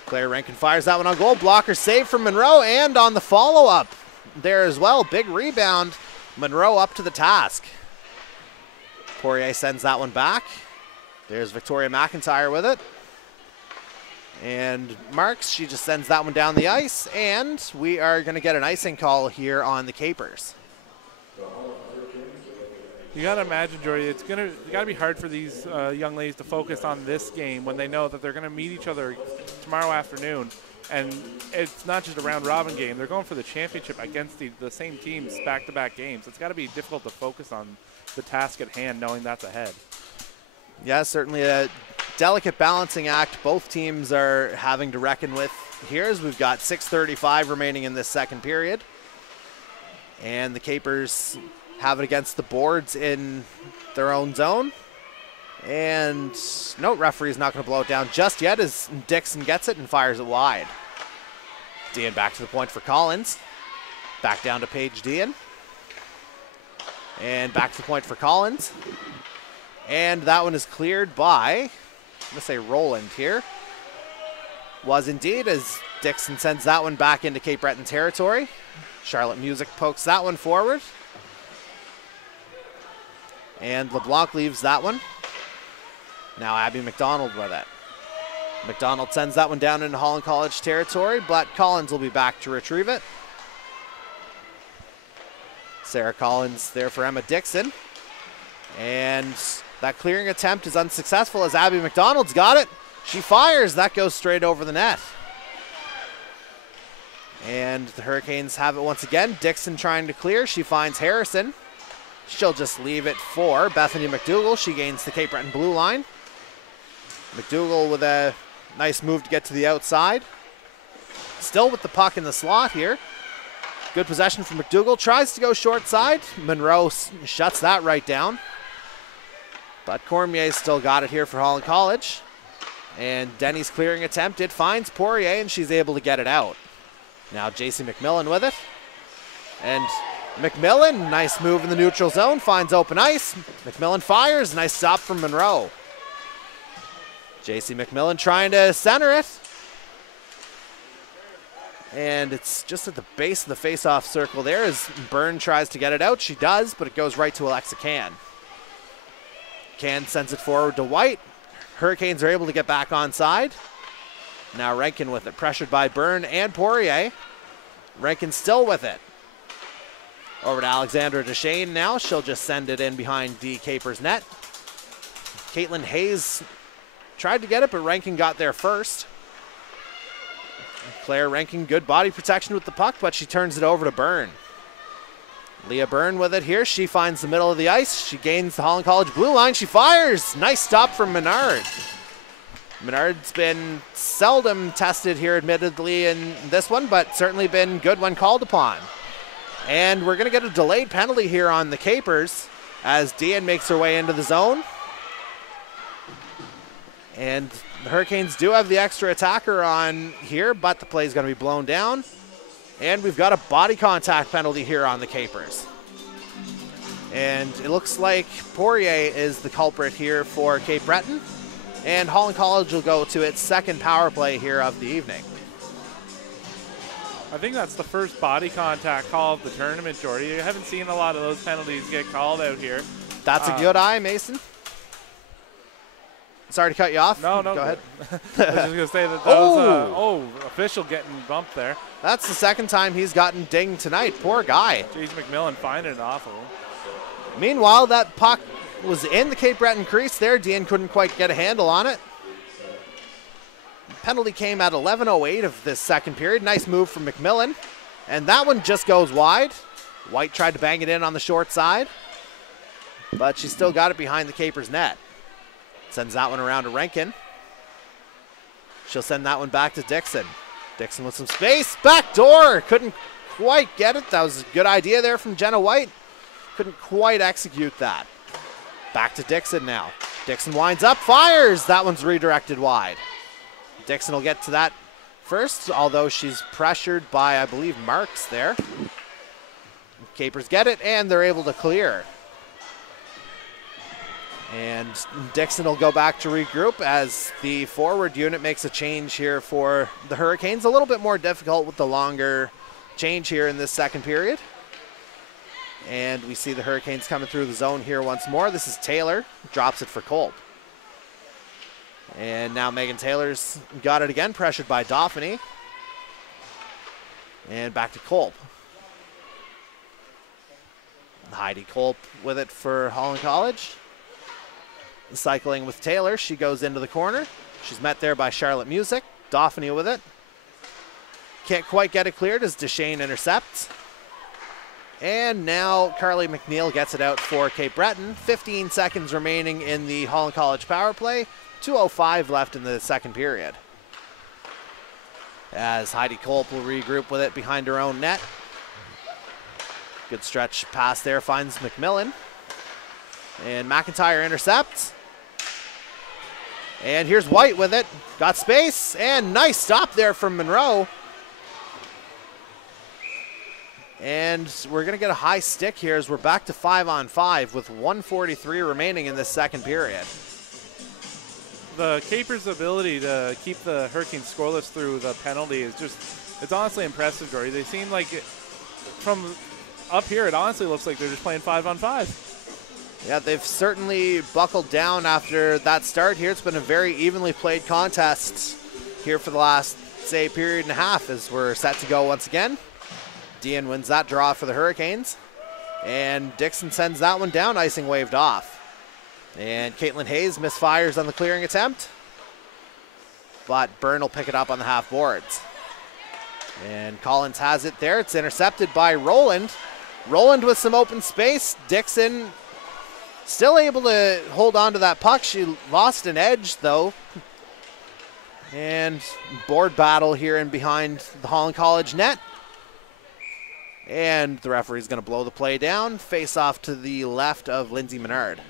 Claire Rankin fires that one on goal. Blocker save from Monroe, and on the follow-up there as well. Big rebound. Monroe up to the task. Poirier sends that one back. There's Victoria McIntyre with it. And Marks, she just sends that one down the ice, and we are going to get an icing call here on the Capers. You got to imagine, Jordy, it's got to be hard for these young ladies to focus on this game when they know that they're going to meet each other tomorrow afternoon. And it's not just a round-robin game. They're going for the championship against the same teams back-to-back games. It's got to be difficult to focus on the task at hand knowing that's ahead. Yeah, certainly a delicate balancing act both teams are having to reckon with here as we've got 6:35 remaining in this second period. And the Capers have it against the boards in their own zone. And no, referee's not going to blow it down just yet as Dixon gets it and fires it wide. Dean back to the point for Collins. Back down to Paige Dean. And back to the point for Collins. And that one is cleared by, I'm going to say Roland here. Was indeed, as Dixon sends that one back into Cape Breton territory. Charlotte Music pokes that one forward. And LeBlanc leaves that one. Now Abby McDonald with it. McDonald sends that one down into Holland College territory, but Collins will be back to retrieve it. Sarah Collins there for Emma Dixon. And that clearing attempt is unsuccessful as Abby McDonald's got it. She fires. That goes straight over the net. And the Hurricanes have it once again. Dixon trying to clear. She finds Harrison. She'll just leave it for Bethany McDougall. She gains the Cape Breton blue line. McDougall with a nice move to get to the outside. Still with the puck in the slot here. Good possession from McDougall. Tries to go short side. Monroe shuts that right down. But Cormier's still got it here for Holland College. And Denny's clearing attempt, it finds Poirier, and she's able to get it out. Now JC McMillan with it. And McMillan, nice move in the neutral zone, finds open ice. McMillan fires, nice stop from Monroe. JC McMillan trying to center it. And it's just at the base of the face-off circle there as Byrne tries to get it out. She does, but it goes right to Alexa Can. Can sends it forward to White. Hurricanes are able to get back onside. Now Rankin with it, pressured by Byrne and Poirier. Rankin still with it. Over to Alexandra Deschain now. She'll just send it in behind the Capers net. Caitlin Hayes tried to get it, but Rankin got there first. Claire Rankin, good body protection with the puck, but she turns it over to Byrne. Leah Byrne with it here. She finds the middle of the ice. She gains the Holland College blue line. She fires. Nice stop from Menard. Menard's been seldom tested here, admittedly, in this one, but certainly been good when called upon. And we're going to get a delayed penalty here on the Capers as Dean makes her way into the zone. And the Hurricanes do have the extra attacker on here, but the play is going to be blown down. And we've got a body contact penalty here on the Capers. And it looks like Poirier is the culprit here for Cape Breton. And Holland College will go to its second power play here of the evening. I think that's the first body contact call of the tournament, Jordy. You haven't seen a lot of those penalties get called out here. That's a good eye, Mason. Sorry to cut you off. No, Go ahead. I was just going to say that was official getting bumped there. That's the second time he's gotten dinged tonight. Poor guy. Jeez, McMillan finding it off of him. Meanwhile, that puck was in the Cape Breton crease there. Dean couldn't quite get a handle on it. Penalty came at 11:08 of this second period. Nice move from McMillan. And that one just goes wide. White tried to bang it in on the short side, but she still got it behind the Capers net. Sends that one around to Rankin. She'll send that one back to Dixon. Dixon with some space. Back door. Couldn't quite get it. That was a good idea there from Jenna White. Couldn't quite execute that. Back to Dixon now. Dixon winds up, fires. That one's redirected wide. Dixon will get to that first, although she's pressured by, I believe, Marks there. Capers get it, and they're able to clear. And Dixon will go back to regroup as the forward unit makes a change here for the Hurricanes. A little bit more difficult with the longer change here in this second period. And we see the Hurricanes coming through the zone here once more. This is Taylor, drops it for Kolb. And now Megan Taylor's got it again, pressured by Dauphiny. And back to Kolb. Heidi Kolb with it for Holland College. Cycling with Taylor, she goes into the corner. She's met there by Charlotte Music. Dauphiny with it. Can't quite get it cleared as Deshane intercepts. And now Carly McNeil gets it out for Cape Breton. 15 seconds remaining in the Holland College power play. 2:05 left in the second period. As Heidi Kolb will regroup with it behind her own net. Good stretch pass there, finds McMillan. And McIntyre intercepts. And here's White with it. Got space, and nice stop there from Monroe. And we're going to get a high stick here as we're back to 5-on-5 with 1:43 remaining in this second period. The Capers' ability to keep the Hurricanes scoreless through the penalty is just, it's honestly impressive, Dory. They seem like, from up here, it honestly looks like they're just playing 5-on-5. Yeah, they've certainly buckled down after that start here. It's been a very evenly played contest here for the last, say, period and a half as we're set to go once again. Dean wins that draw for the Hurricanes. And Dixon sends that one down, icing waved off. And Caitlin Hayes misfires on the clearing attempt. But Byrne will pick it up on the half boards. And Collins has it there. It's intercepted by Roland. Roland with some open space. Dixon still able to hold on to that puck. She lost an edge, though. And board battle here in behind the Holland College net. And the referee's going to blow the play down. Face off to the left of Lindsay Menard.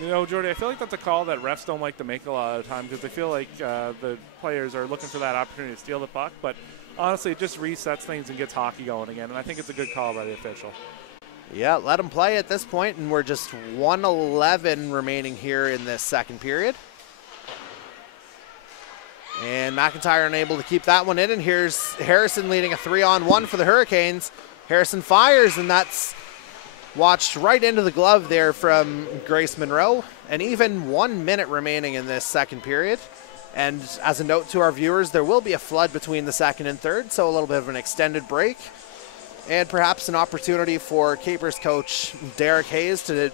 You know, Jordy, I feel like that's a call that refs don't like to make a lot of the time because they feel like the players are looking for that opportunity to steal the puck. But honestly, it just resets things and gets hockey going again. And I think it's a good call by the official. Yeah, let them play at this point, and we're just 1:11 remaining here in this second period. And McIntyre unable to keep that one in, and here's Harrison leading a 3-on-1 for the Hurricanes. Harrison fires, and that's watched right into the glove there from Grace Monroe. And even 1 minute remaining in this second period. And as a note to our viewers, there will be a flood between the second and third, so a little bit of an extended break. And perhaps an opportunity for Capers coach Derek Hayes to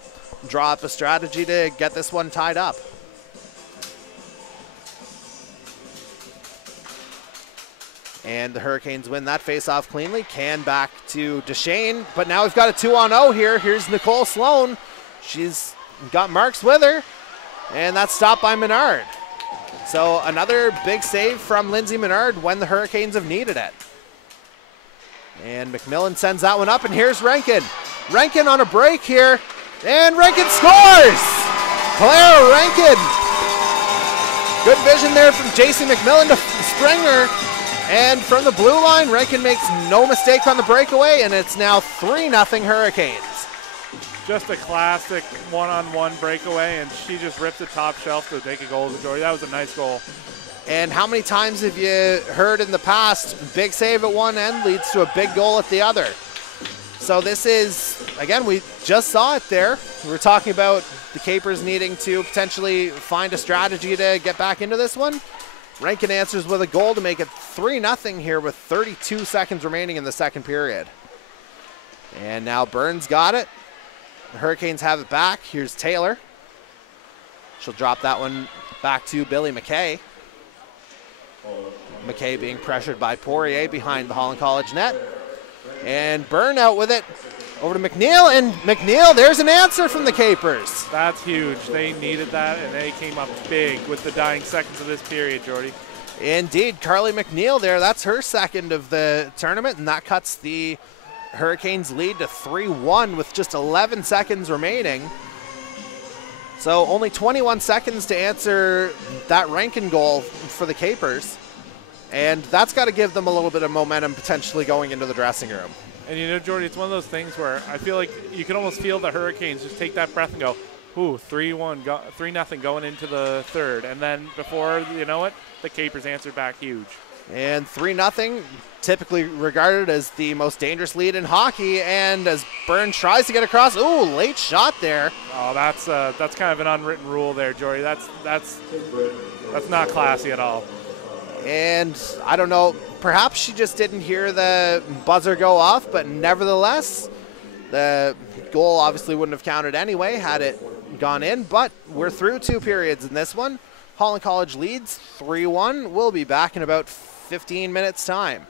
draw up a strategy to get this one tied up. And the Hurricanes win that faceoff cleanly. Can back to Deshane, but now we've got a 2-on-0 here. Here's Nicole Sloan. She's got Marks with her, and that's stopped by Menard. So another big save from Lindsay Menard when the Hurricanes have needed it. And McMillan sends that one up, and here's Rankin. Rankin on a break here, and Rankin scores! Claire Rankin. Good vision there from JC McMillan to Springer. And from the blue line, Rankin makes no mistake on the breakaway, and it's now 3-0 Hurricanes. Just a classic one-on-one breakaway, and she just ripped the top shelf to take a goal to Jory. That was a nice goal. And how many times have you heard in the past, big save at one end leads to a big goal at the other? So this is, again, we just saw it there. We were talking about the Capers needing to potentially find a strategy to get back into this one. Rankin answers with a goal to make it 3-0 here with 32 seconds remaining in the second period. And now Burns got it. The Hurricanes have it back. Here's Taylor. She'll drop that one back to Billy McKay. McKay being pressured by Poirier behind the Holland College net. And Byrne out with it over to McNeil, and McNeil, there's an answer from the Capers. That's huge. They needed that, and they came up big with the dying seconds of this period, Jordy. Indeed, Carly McNeil there. That's her second of the tournament, and that cuts the Hurricanes lead to 3-1 with just 11 seconds remaining. So only 21 seconds to answer that Rankin goal for the Capers. And that's got to give them a little bit of momentum potentially going into the dressing room. And you know, Jordy, it's one of those things where I feel like you can almost feel the Hurricanes just take that breath and go, ooh, 3-0 going into the third. And then before you know it, the Capers answered back huge. And 3-0, typically regarded as the most dangerous lead in hockey. And as Burns tries to get across, ooh, late shot there. Oh, that's kind of an unwritten rule there, Jordy. That's not classy at all. And I don't know, perhaps she just didn't hear the buzzer go off, but nevertheless, the goal obviously wouldn't have counted anyway had it gone in. But we're through 2 periods in this one. Holland College leads 3-1. We'll be back in about 15 minutes' time.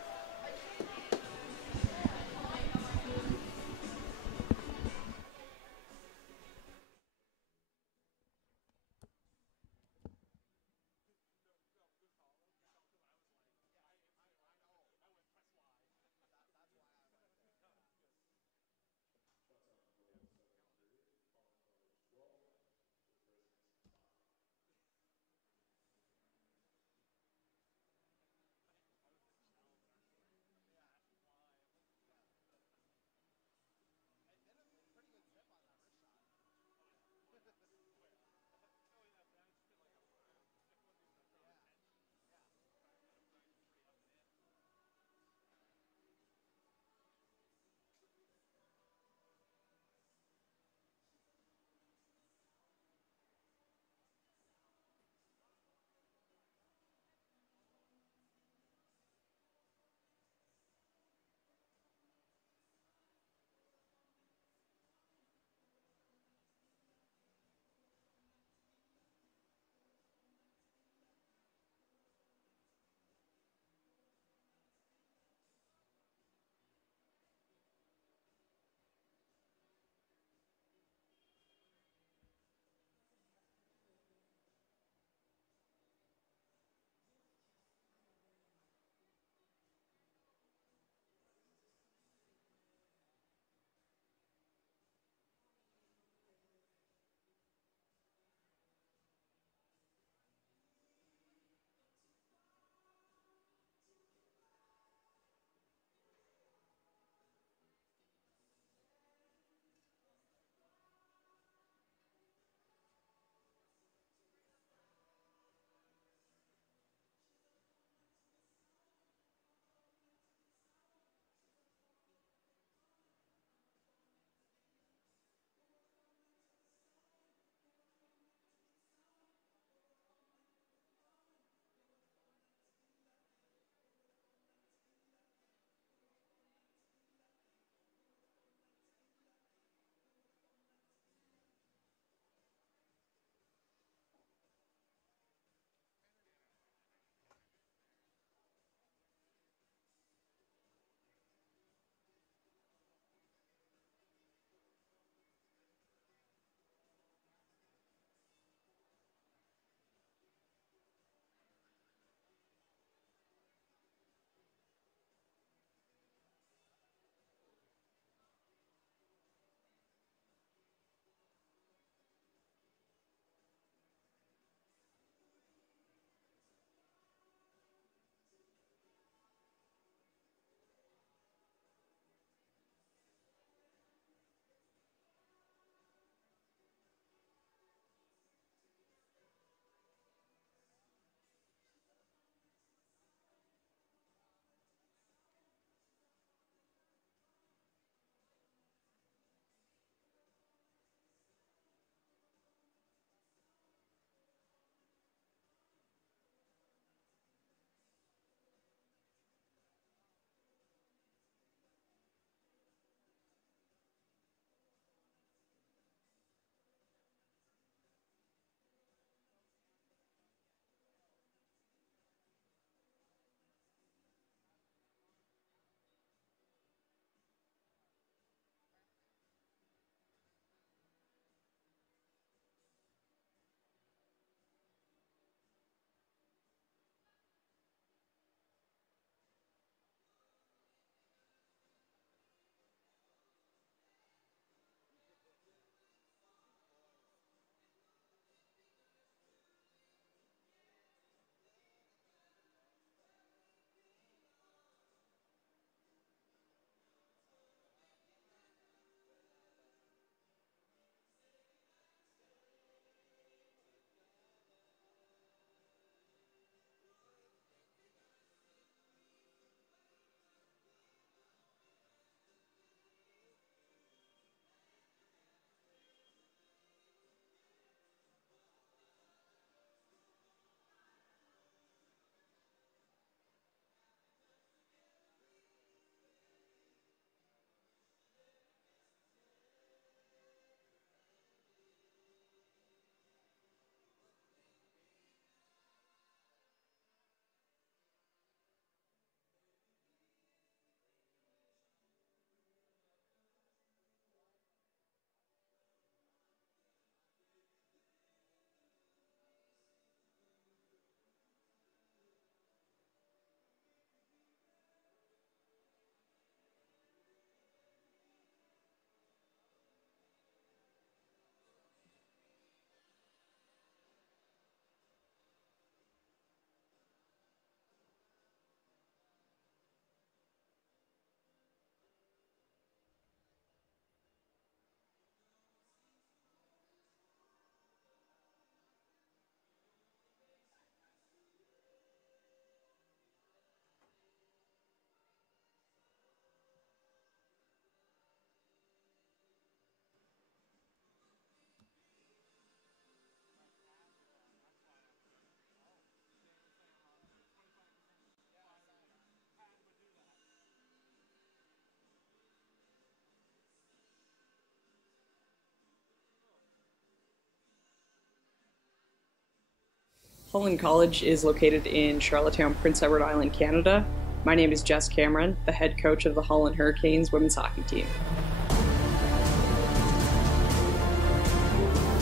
Holland College is located in Charlottetown, Prince Edward Island, Canada. My name is Jess Cameron, the head coach of the Holland Hurricanes women's hockey team.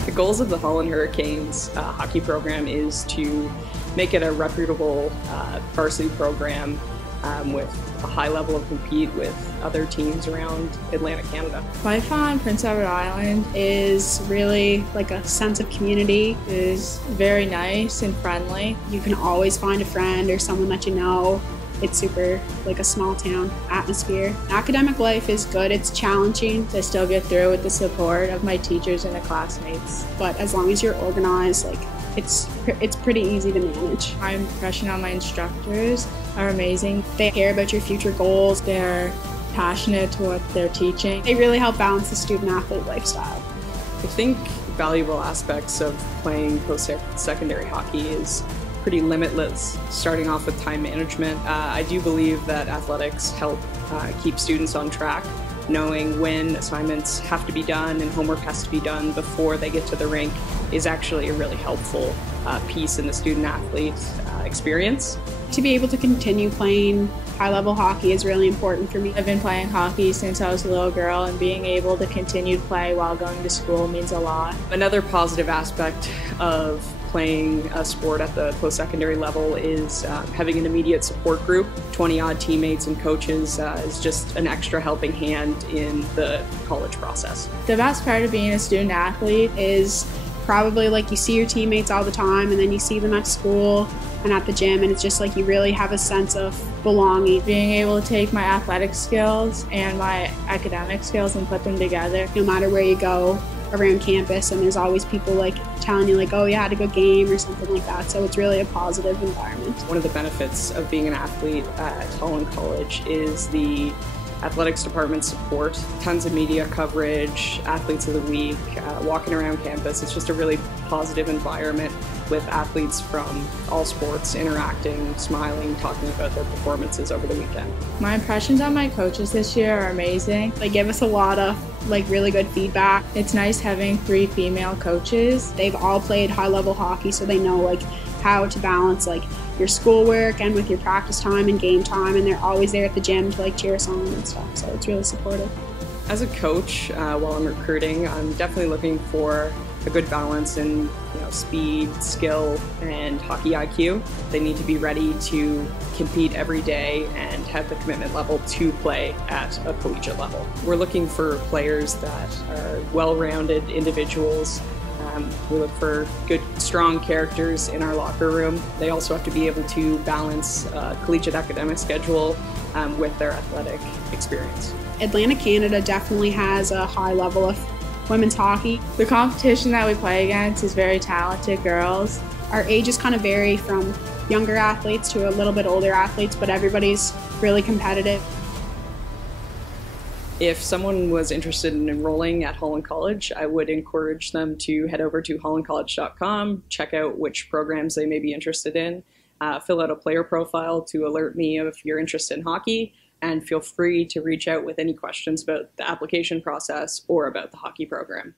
The goals of the Holland Hurricanes hockey program is to make it a reputable varsity program with a high level of compete with other teams around Atlantic Canada. Life on Prince Edward Island is really like a sense of community. It is very nice and friendly. You can always find a friend or someone that you know. It's super like a small town atmosphere. Academic life is good, it's challenging. I still get through with the support of my teachers and the classmates. But as long as you're organized, like it's pretty easy to manage. My impression on my instructors are amazing. They care about your future goals. They're passionate to what they're teaching. They really help balance the student-athlete lifestyle. I think valuable aspects of playing post-secondary hockey is pretty limitless, starting off with time management. I do believe that athletics help keep students on track, knowing when assignments have to be done and homework has to be done before they get to the rink is actually a really helpful piece in the student-athlete experience. To be able to continue playing high-level hockey is really important for me. I've been playing hockey since I was a little girl, and being able to continue to play while going to school means a lot. Another positive aspect of playing a sport at the post-secondary level is having an immediate support group. 20-odd teammates and coaches is just an extra helping hand in the college process. The best part of being a student athlete is probably like you see your teammates all the time and then you see them at school and at the gym, and it's just like you really have a sense of belonging. Being able to take my athletic skills and my academic skills and put them together. No matter where you go around campus, and there's always people like telling you like, oh, you had a good game or something like that, so it's really a positive environment. One of the benefits of being an athlete at Holland College is the athletics department support, tons of media coverage, athletes of the week, walking around campus. It's just a really positive environment with athletes from all sports interacting, smiling, talking about their performances over the weekend. My impressions on my coaches this year are amazing. They give us a lot of like really good feedback. It's nice having 3 female coaches. They've all played high-level hockey, so they know like how to balance like your schoolwork and with your practice time and game time, and they're always there at the gym to like cheer us on and stuff, so it's really supportive. As a coach, while I'm recruiting, I'm definitely looking for a good balance in speed, skill, and hockey IQ. They need to be ready to compete every day and have the commitment level to play at a collegiate level. We're looking for players that are well-rounded individuals. We look for good, strong characters in our locker room. They also have to be able to balance a collegiate academic schedule with their athletic experience. Atlantic Canada definitely has a high level of women's hockey. The competition that we play against is very talented girls. Our ages kind of vary from younger athletes to a little bit older athletes, but everybody's really competitive. If someone was interested in enrolling at Holland College, I would encourage them to head over to hollandcollege.com, check out which programs they may be interested in, fill out a player profile to alert me if you're interested in hockey, and feel free to reach out with any questions about the application process or about the hockey program.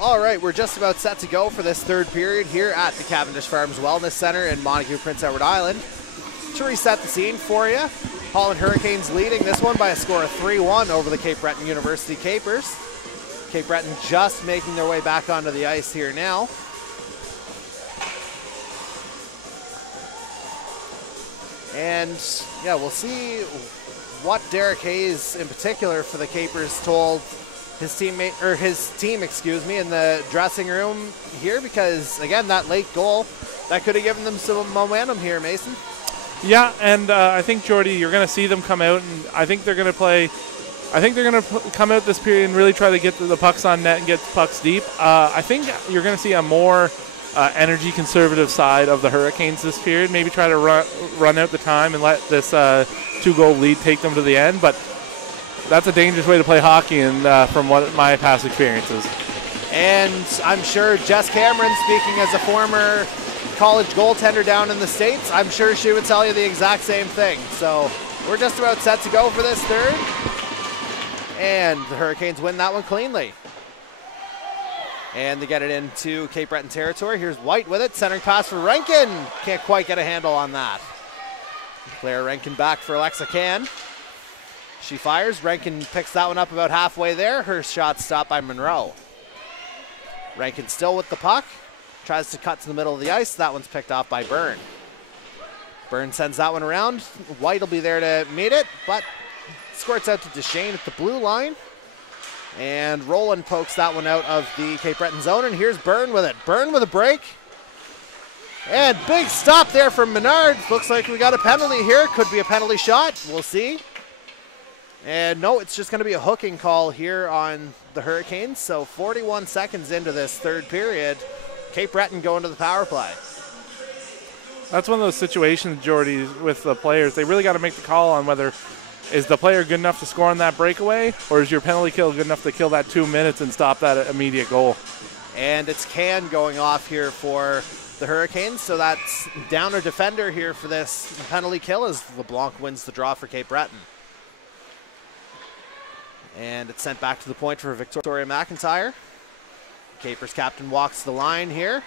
All right, we're just about set to go for this third period here at the Cavendish Farms Wellness Centre in Montague, Prince Edward Island. To reset the scene for you, Holland Hurricanes leading this one by a score of 3-1 over the Cape Breton University Capers. Cape Breton just making their way back onto the ice here now. And yeah, we'll see what Derek Hayes in particular for the Capers told his team, in the dressing room here, because again, that late goal, that could have given them some momentum here, Mason. Yeah, and I think, Jordy, you're going to see them come out, and I think they're going to play. I think they're going to come out this period and really try to get the pucks on net and get the pucks deep. I think you're going to see a more energy conservative side of the Hurricanes this period. Maybe try to run out the time and let this 2-goal lead take them to the end, but that's a dangerous way to play hockey, and from what my past experiences. And I'm sure Jess Cameron, speaking as a former college goaltender down in the States, I'm sure she would tell you the exact same thing. So we're just about set to go for this third. And the Hurricanes win that one cleanly. And they get it into Cape Breton territory. Here's White with it. Centering pass for Rankin. Can't quite get a handle on that. Claire Rankin back for Alexa Can. She fires. Rankin picks that one up about halfway there. Her shot stopped by Monroe. Rankin still with the puck. Tries to cut to the middle of the ice. That one's picked off by Byrne. Byrne sends that one around. White will be there to meet it, but squirts out to Deshane at the blue line. And Roland pokes that one out of the Cape Breton zone, and here's Byrne with it. Byrne with a break. And big stop there from Menard. Looks like we got a penalty here. Could be a penalty shot. We'll see. And no, it's just going to be a hooking call here on the Hurricanes. So 41 seconds into this third period, Cape Breton going to the power play. That's one of those situations, Jordy, with the players. They really got to make the call on whether is the player good enough to score on that breakaway, or is your penalty kill good enough to kill that 2 minutes and stop that immediate goal. And it's Can going off here for the Hurricanes, so that's down a defender here for this penalty kill as LeBlanc wins the draw for Cape Breton. And it's sent back to the point for Victoria McIntyre. Capers captain walks the line here.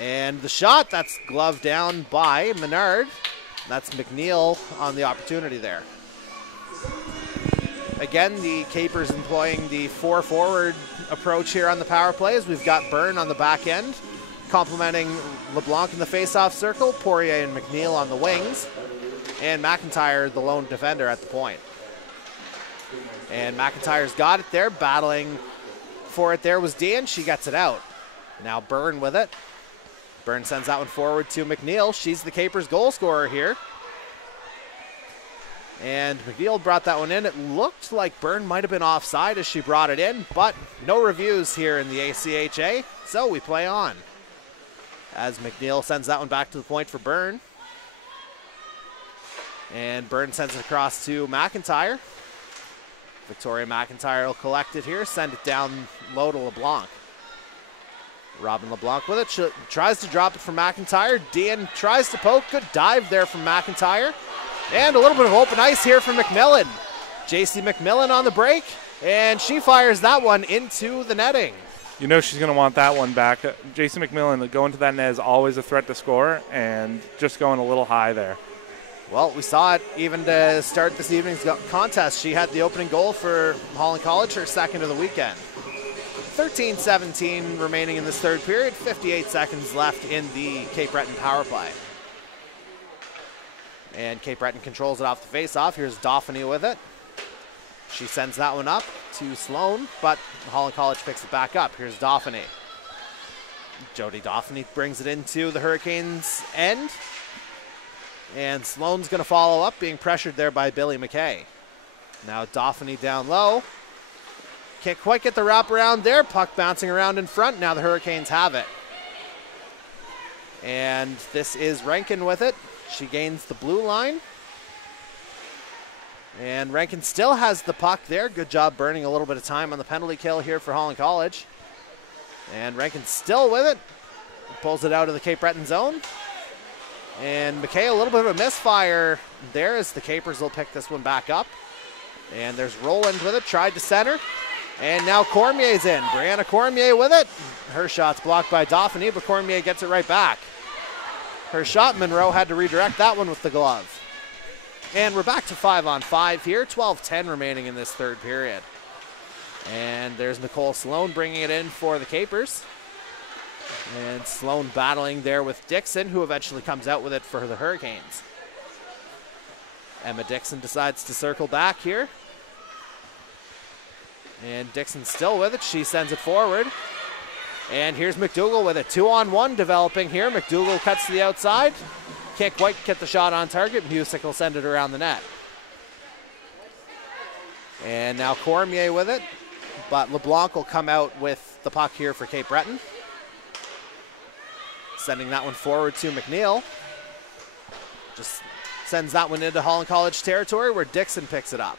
And the shot, that's gloved down by Menard. That's McNeil on the opportunity there. Again, the Capers employing the 4-forward approach here on the power plays. We've got Byrne on the back end, complementing LeBlanc in the face-off circle, Poirier and McNeil on the wings, and McIntyre, the lone defender, at the point. And McIntyre's got it there, battling for it there was Dean. She gets it out. Now Byrne with it. Byrne sends that one forward to McNeil. She's the Capers goal scorer here. And McNeil brought that one in. It looked like Byrne might have been offside as she brought it in, but no reviews here in the ACHA, so we play on. As McNeil sends that one back to the point for Byrne. And Byrne sends it across to McIntyre. Victoria McIntyre will collect it here, send it down low to LeBlanc. Robin LeBlanc with it. She tries to drop it from McIntyre. Dean tries to poke. Good dive there from McIntyre. And a little bit of open ice here from McMillan. JC McMillan on the break. And she fires that one into the netting. You know she's going to want that one back. JC McMillan going to that net is always a threat to score, and just going a little high there. Well, we saw it even to start this evening's contest. She had the opening goal for Holland College, her second of the weekend. 13-17 remaining in this third period, 58 seconds left in the Cape Breton power play. And Cape Breton controls it off the face-off. Here's Dauphiny with it. She sends that one up to Sloan, but Holland College picks it back up. Here's Dauphiny. Jody Dauphiny brings it into the Hurricanes' end. And Sloan's going to follow up, being pressured there by Billy McKay. Now Dauphiny down low. Can't quite get the wraparound there. Puck bouncing around in front. Now the Hurricanes have it. And this is Rankin with it. She gains the blue line. And Rankin still has the puck there. Good job burning a little bit of time on the penalty kill here for Holland College. And Rankin still with it. Pulls it out of the Cape Breton zone. And McKay, a little bit of a misfire there as the Capers will pick this one back up. And there's Roland with it. Tried to center. And now Cormier's in. Brianna Cormier with it. Her shot's blocked by Dauphiny, but Cormier gets it right back. Her shot, Monroe had to redirect that one with the glove. And we're back to 5-on-5 here. 12:10 remaining in this third period. And there's Nicole Sloan bringing it in for the Capers. And Sloan battling there with Dixon, who eventually comes out with it for the Hurricanes. Emma Dixon decides to circle back here. And Dixon's still with it. She sends it forward. And here's McDougall with it. 2-on-1 developing here. McDougall cuts to the outside. Can't quite get the shot on target. Music will send it around the net. And now Cormier with it. But LeBlanc will come out with the puck here for Cape Breton. Sending that one forward to McNeil. Just sends that one into Holland College territory where Dixon picks it up.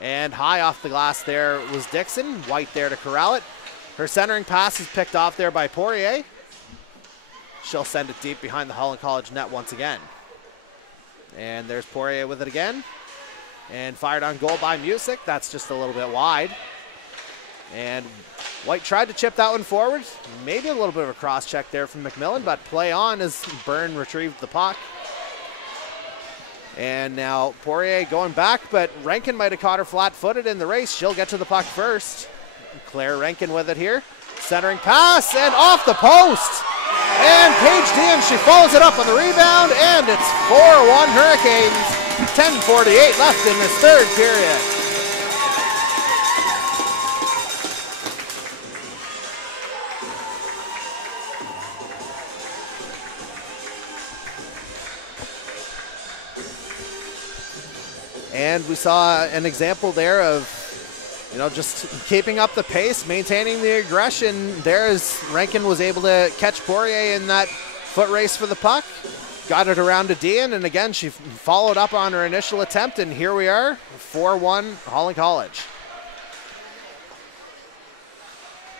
And high off the glass there was Dixon. White there to corral it. Her centering pass is picked off there by Poirier. She'll send it deep behind the Holland College net once again. And there's Poirier with it again. And fired on goal by Music. That's just a little bit wide. And White tried to chip that one forward. Maybe a little bit of a cross check there from McMillan, but play on as Byrne retrieved the puck. And now Poirier going back, but Rankin might have caught her flat-footed in the race. She'll get to the puck first. Claire Rankin with it here. Centering pass and off the post. And Paige Dean, she follows it up on the rebound, and it's 4-1 Hurricanes. 10:48 left in this third period. And we saw an example there of, just keeping up the pace, maintaining the aggression. There as Rankin was able to catch Poirier in that foot race for the puck. Got it around to Dean, and again, she followed up on her initial attempt, and here we are, 4-1 Holland College.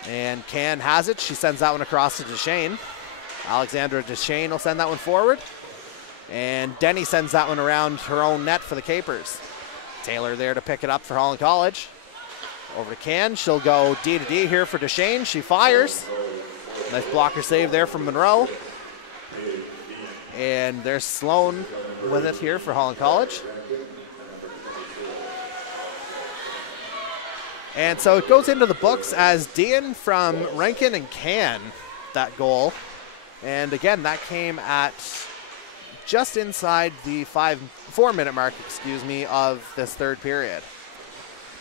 And Can has it. She sends that one across to Duchesne. Alexandra Duchesne will send that one forward. And Denny sends that one around her own net for the Capers. Taylor there to pick it up for Holland College. Over to Can. She'll go D to D here for Duchesne. She fires. Nice blocker save there from Monroe. And there's Sloan with it here for Holland College. And so it goes into the books as Dean from Rankin and Can, that goal. And again, that came at just inside the 4-minute mark, of this third period.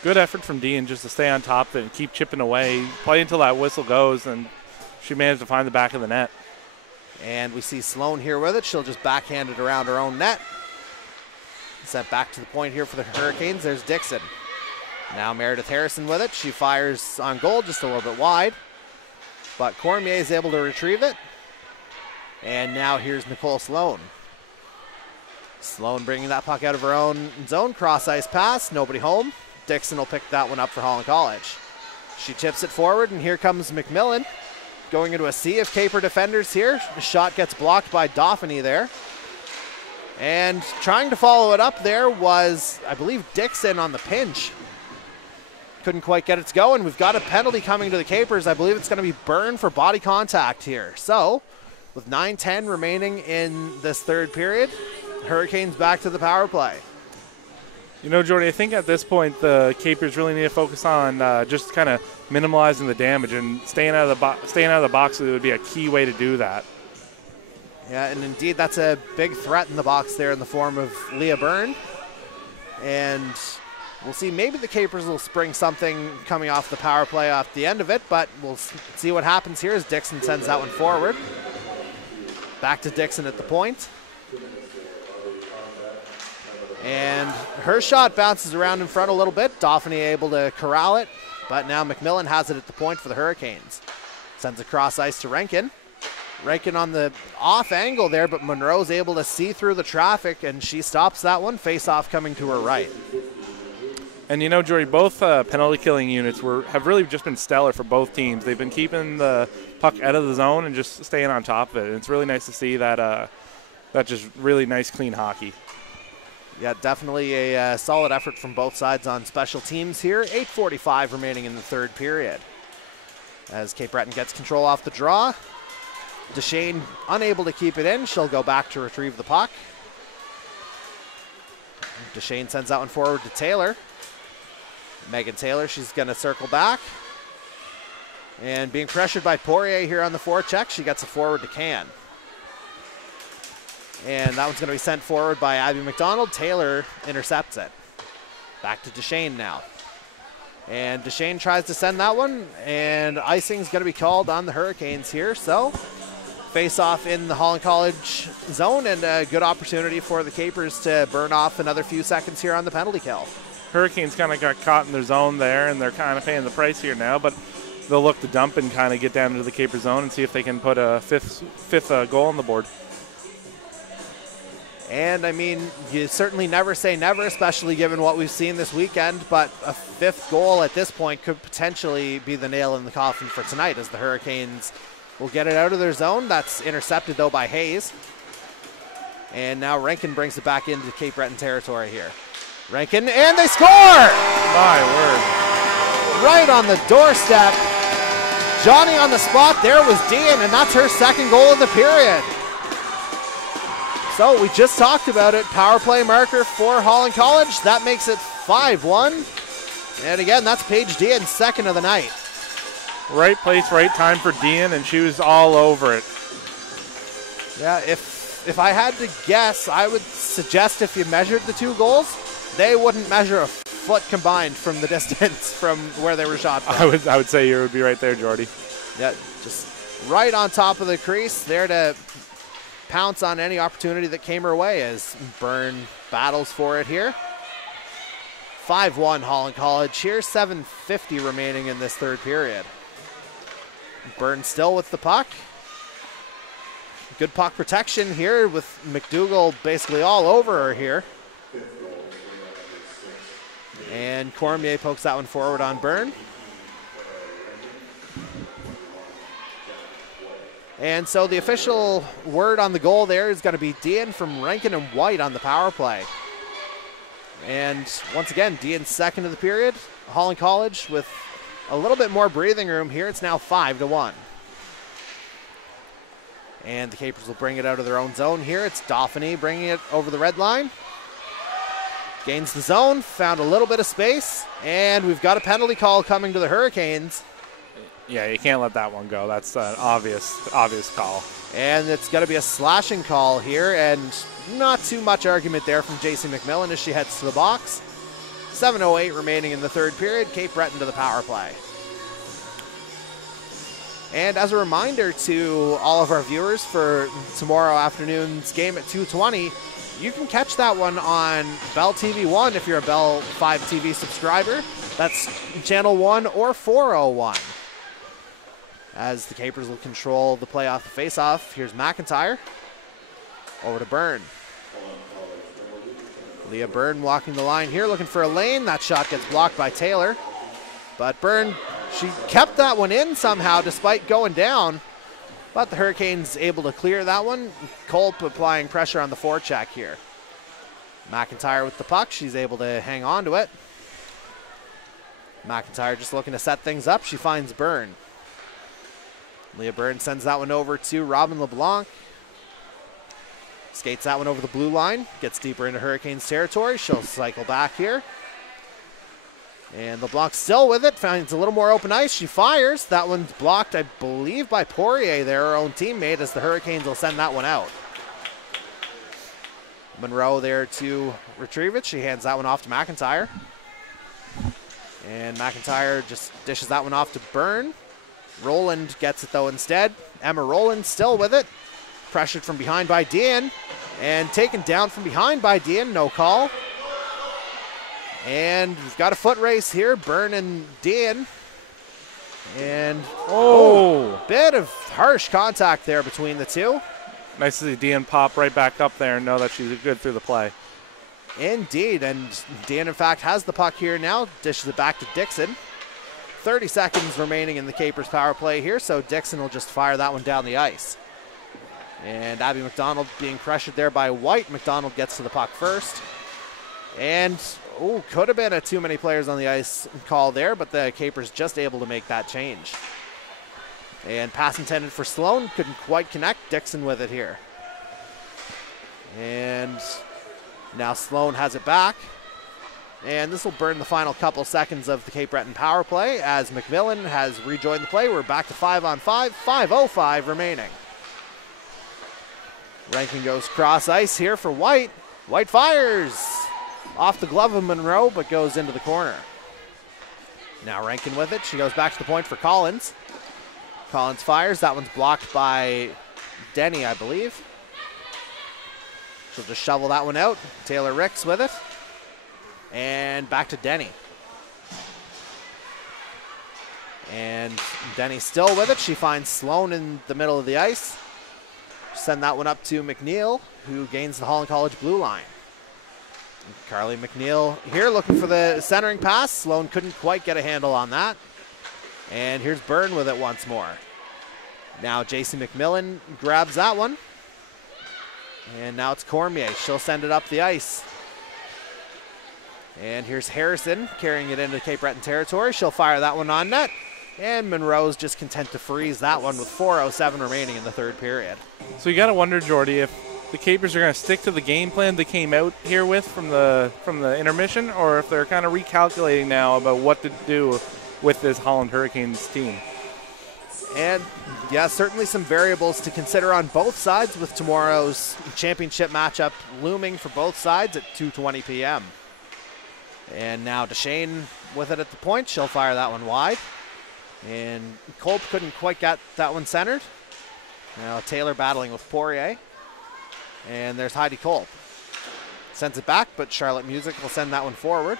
Good effort from Dean just to stay on top of it and keep chipping away, play until that whistle goes, and she managed to find the back of the net. And we see Sloan here with it. She'll just backhand it around her own net. Sent back to the point here for the Hurricanes. There's Dixon. Now Meredith Harrison with it. She fires on goal just a little bit wide. But Cormier is able to retrieve it. And now here's Nicole Sloan. Sloan bringing that puck out of her own zone. Cross ice pass. Nobody home. Dixon will pick that one up for Holland College. She tips it forward, and here comes McMillan. Going into a sea of Caper defenders here. The shot gets blocked by Dauphiny there. And trying to follow it up there was, I believe, Dixon on the pinch. Couldn't quite get it to go, and we've got a penalty coming to the Capers. I believe it's going to be Byrne for body contact here. So, with 9:10 remaining in this third period, Hurricanes back to the power play. Jordy, I think at this point the Capers really need to focus on just kind of minimalizing the damage, and staying out of the box would be a key way to do that. Yeah, and indeed that's a big threat in the box there in the form of Leah Byrne. And we'll see, maybe the Capers will spring something coming off the power play off the end of it, but we'll see what happens here as Dixon sends that one forward. Back to Dixon at the point. And her shot bounces around in front a little bit. Dauphiny able to corral it, but now McMillan has it at the point for the Hurricanes. Sends across ice to Rankin. Rankin on the off angle there, but Monroe's able to see through the traffic, and she stops that one. Face-off coming to her right. And Jordy, both penalty-killing units have really just been stellar for both teams. They've been keeping the puck out of the zone and just staying on top of it. And it's really nice to see that just really nice, clean hockey. Yeah, definitely a solid effort from both sides on special teams here. 8:45 remaining in the third period. As Cape Breton gets control off the draw. Deshane unable to keep it in. She'll go back to retrieve the puck. Deshane sends that one forward to Taylor. Megan Taylor, she's going to circle back. And being pressured by Poirier here on the forecheck, she gets it forward to Can. And that one's going to be sent forward by Abby McDonald. Taylor intercepts it. Back to Deshane now. And Deshane tries to send that one, and icing's going to be called on the Hurricanes here. So, face-off in the Holland College zone, and a good opportunity for the Capers to burn off another few seconds here on the penalty kill. Hurricanes kind of got caught in their zone there, and they're kind of paying the price here now, but they'll look to dump and kind of get down into the Caper zone and see if they can put a fifth goal on the board. And, I mean, you certainly never say never, especially given what we've seen this weekend, but a fifth goal at this point could potentially be the nail in the coffin for tonight, as the Hurricanes will get it out of their zone. That's intercepted, though, by Hayes. And now Rankin brings it back into Cape Breton territory here. Rankin, and they score! My word. Right on the doorstep. Johnny on the spot. There was Dean, and that's her second goal of the period. So we just talked about it. Power play marker for Holland College. That makes it 5-1. And again, that's Paige Dean's second of the night. Right place, right time for Dean, and she was all over it. Yeah, if I had to guess, I would suggest if you measured the two goals, they wouldn't measure a foot combined from the distance from where they were shot from. I would say you would be right there, Jordy. Yeah, just right on top of the crease, there to pounce on any opportunity that came her way as Byrne battles for it here. 5-1 Holland College here, 7:50 remaining in this third period. Byrne still with the puck. Good puck protection here with McDougall basically all over her here. And Cormier pokes that one forward on Byrne. And so the official word on the goal there is going to be Dean from Rankin and White on the power play. And once again, Dean's second of the period. Holland College with a little bit more breathing room here. It's now 5-1. And the Capers will bring it out of their own zone here. It's Dauphiny bringing it over the red line. Gains the zone, found a little bit of space, and we've got a penalty call coming to the Hurricanes. Yeah, you can't let that one go. That's an obvious call. And it's going to be a slashing call here, and not too much argument there from J.C. McMillan as she heads to the box. 7:08 remaining in the third period. Cape Breton to the power play. And as a reminder to all of our viewers for tomorrow afternoon's game at 2:20, you can catch that one on Bell TV 1 if you're a Bell 5 TV subscriber. That's channel 1 or 401. As the Capers will control the play off the face-off. Here's McIntyre. Over to Byrne. Leah Byrne walking the line here, looking for a lane. That shot gets blocked by Taylor. But Byrne, she kept that one in somehow despite going down. But the Hurricanes able to clear that one. Culp applying pressure on the forecheck here. McIntyre with the puck. She's able to hang on to it. McIntyre just looking to set things up. She finds Byrne. Leah Byrne sends that one over to Robin LeBlanc. Skates that one over the blue line. Gets deeper into Hurricanes territory. She'll cycle back here. And LeBlanc still with it. Finds a little more open ice. She fires. That one's blocked, I believe, by Poirier there, her own teammate, as the Hurricanes will send that one out. Monroe there to retrieve it. She hands that one off to McIntyre. And McIntyre just dishes that one off to Byrne. Rowland gets it, though, instead. Emma Rowland still with it. Pressured from behind by Dean. And taken down from behind by Dean. No call. And we've got a foot race here. Byrne and Dean. And, bit of harsh contact there between the two. Nice to see Dean pop right back up there and know that she's good through the play. Indeed, and Dean, in fact, has the puck here now. Dishes it back to Dixon. 30 seconds remaining in the Capers power play here, so Dixon will just fire that one down the ice. And Abby McDonald being pressured there by White. McDonald gets to the puck first. And, could have been a too many players on the ice call there, but the Capers just able to make that change. And pass intended for Sloan, couldn't quite connect. Dixon with it here. And now Sloan has it back. And this will burn the final couple seconds of the Cape Breton power play as McMillan has rejoined the play. We're back to 5-on-5, 5:05 remaining. Rankin goes cross ice here for White. White fires off the glove of Monroe, but goes into the corner. Now Rankin with it. She goes back to the point for Collins. Collins fires. That one's blocked by Denny, I believe. She'll just shovel that one out. Taylor Ricks with it. And back to Denny. And Denny still with it. She finds Sloan in the middle of the ice. Send that one up to McNeil, who gains the Holland College blue line. Carly McNeil here looking for the centering pass. Sloan couldn't quite get a handle on that. And here's Byrne with it once more. Now J.C. McMillan grabs that one. And now it's Cormier. She'll send it up the ice. And here's Harrison carrying it into Cape Breton territory. She'll fire that one on net. And Monroe's just content to freeze that one with 4:07 remaining in the third period. So you got to wonder, Jordy, if the Capers are going to stick to the game plan they came out here with from the intermission, or if they're kind of recalculating now about what to do with this Holland Hurricanes team. And, yeah, certainly some variables to consider on both sides with tomorrow's championship matchup looming for both sides at 2:20 p.m. And now DeShane with it at the point. She'll fire that one wide. And Kolb couldn't quite get that one centered. Now Taylor battling with Poirier. And there's Heidi Kolb. Sends it back, but Charlotte Music will send that one forward.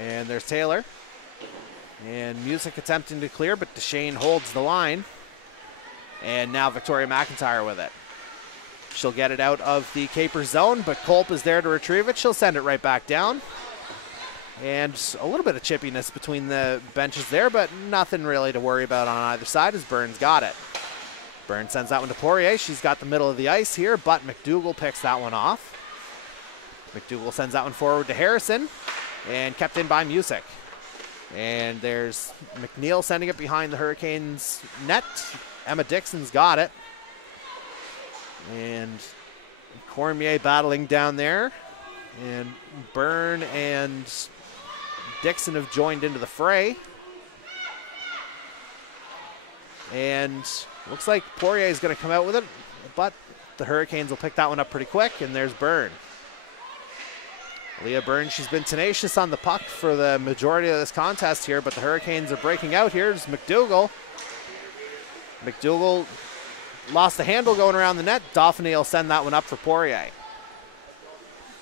And there's Taylor. And Music attempting to clear, but DeShane holds the line. And now Victoria McIntyre with it. She'll get it out of the Capers zone, but Kolb is there to retrieve it. She'll send it right back down. And a little bit of chippiness between the benches there, but nothing really to worry about on either side as Burns got it. Burns sends that one to Poirier. She's got the middle of the ice here, but McDougall picks that one off. McDougall sends that one forward to Harrison and kept in by Music. And there's McNeil sending it behind the Hurricanes net. Emma Dixon's got it. And Cormier battling down there. And Byrne and Dixon have joined into the fray. And looks like Poirier is going to come out with it, but the Hurricanes will pick that one up pretty quick, and there's Byrne. Leah Byrne, she's been tenacious on the puck for the majority of this contest here, but the Hurricanes are breaking out. Here's McDougall. McDougall lost the handle going around the net. Dauphiny will send that one up for Poirier.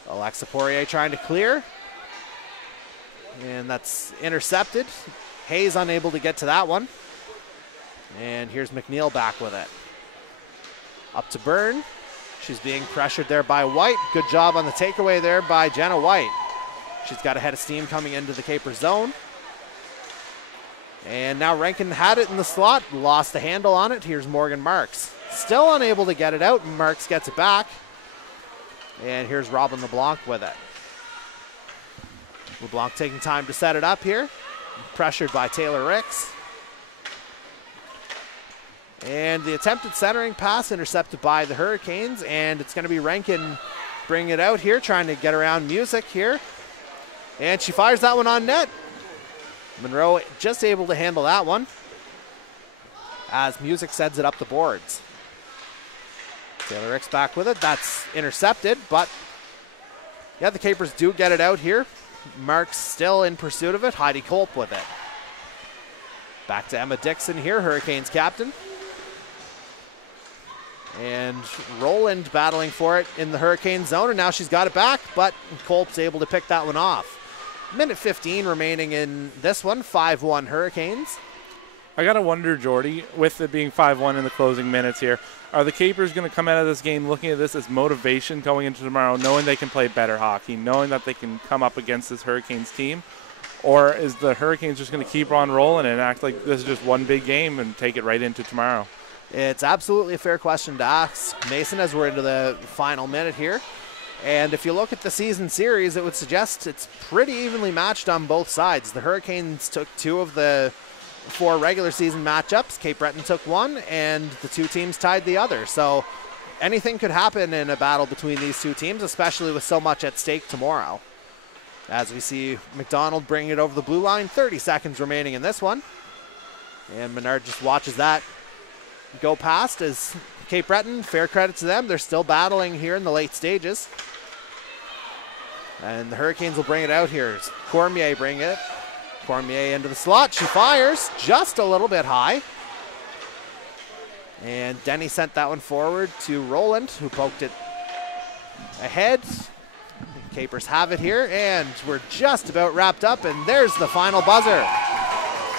Alexa Poirier trying to clear. And that's intercepted. Hayes unable to get to that one. And here's McNeil back with it. Up to Byrne. She's being pressured there by White. Good job on the takeaway there by Jenna White. She's got a head of steam coming into the Caper zone. And now Rankin had it in the slot. Lost the handle on it. Here's Morgan Marks. Still unable to get it out. Marks gets it back. And here's Robin LeBlanc with it. LeBlanc taking time to set it up here. Pressured by Taylor Ricks. And the attempted centering pass intercepted by the Hurricanes. And it's going to be Rankin bringing it out here, trying to get around Music here. And she fires that one on net. Monroe just able to handle that one as Music sends it up the boards. Taylor Ricks back with it. That's intercepted, but yeah, the Capers do get it out here. Mark's still in pursuit of it. Heidi Kolb with it. Back to Emma Dixon here, Hurricanes captain. And Roland battling for it in the Hurricane zone, and now she's got it back, but Kolb's able to pick that one off. Minute 15 remaining in this one, 5-1 Hurricanes. I got to wonder, Jordy, with it being 5-1 in the closing minutes here, are the Capers going to come out of this game looking at this as motivation going into tomorrow, knowing they can play better hockey, knowing that they can come up against this Hurricanes team? Or is the Hurricanes just going to keep on rolling and act like this is just one big game and take it right into tomorrow? It's absolutely a fair question to ask Mason as we're into the final minute here. And if you look at the season series, it would suggest it's pretty evenly matched on both sides. The Hurricanes took 2 of the 4 regular season matchups. Cape Breton took 1, and the 2 teams tied the other. So anything could happen in a battle between these 2 teams, especially with so much at stake tomorrow. As we see McDonald bring it over the blue line, 30 seconds remaining in this one. And Menard just watches that go past as Cape Breton, fair credit to them, they're still battling here in the late stages. And the Hurricanes will bring it out here. Cormier bring it. Cormier into the slot. She fires just a little bit high. And Denny sent that one forward to Roland, who poked it ahead. Capers have it here, and we're just about wrapped up, and there's the final buzzer.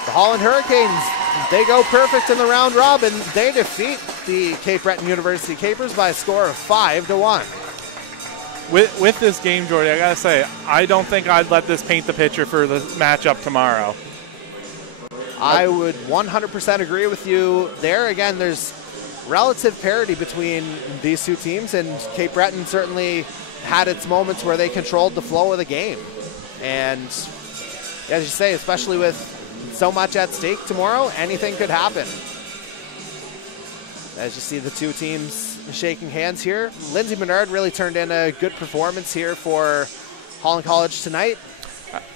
The Holland Hurricanes, they go perfect in the round robin. They defeat the Cape Breton University Capers by a score of 5-1. With this game, Jordy, I got to say, I don't think I'd let this paint the picture for the matchup tomorrow. I would 100% agree with you there. Again, there's relative parity between these 2 teams, and Cape Breton certainly had its moments where they controlled the flow of the game. And as you say, especially with so much at stake tomorrow, anything could happen. As you see the 2 teams shaking hands here, Lindsay Menard really turned in a good performance here for Holland College tonight.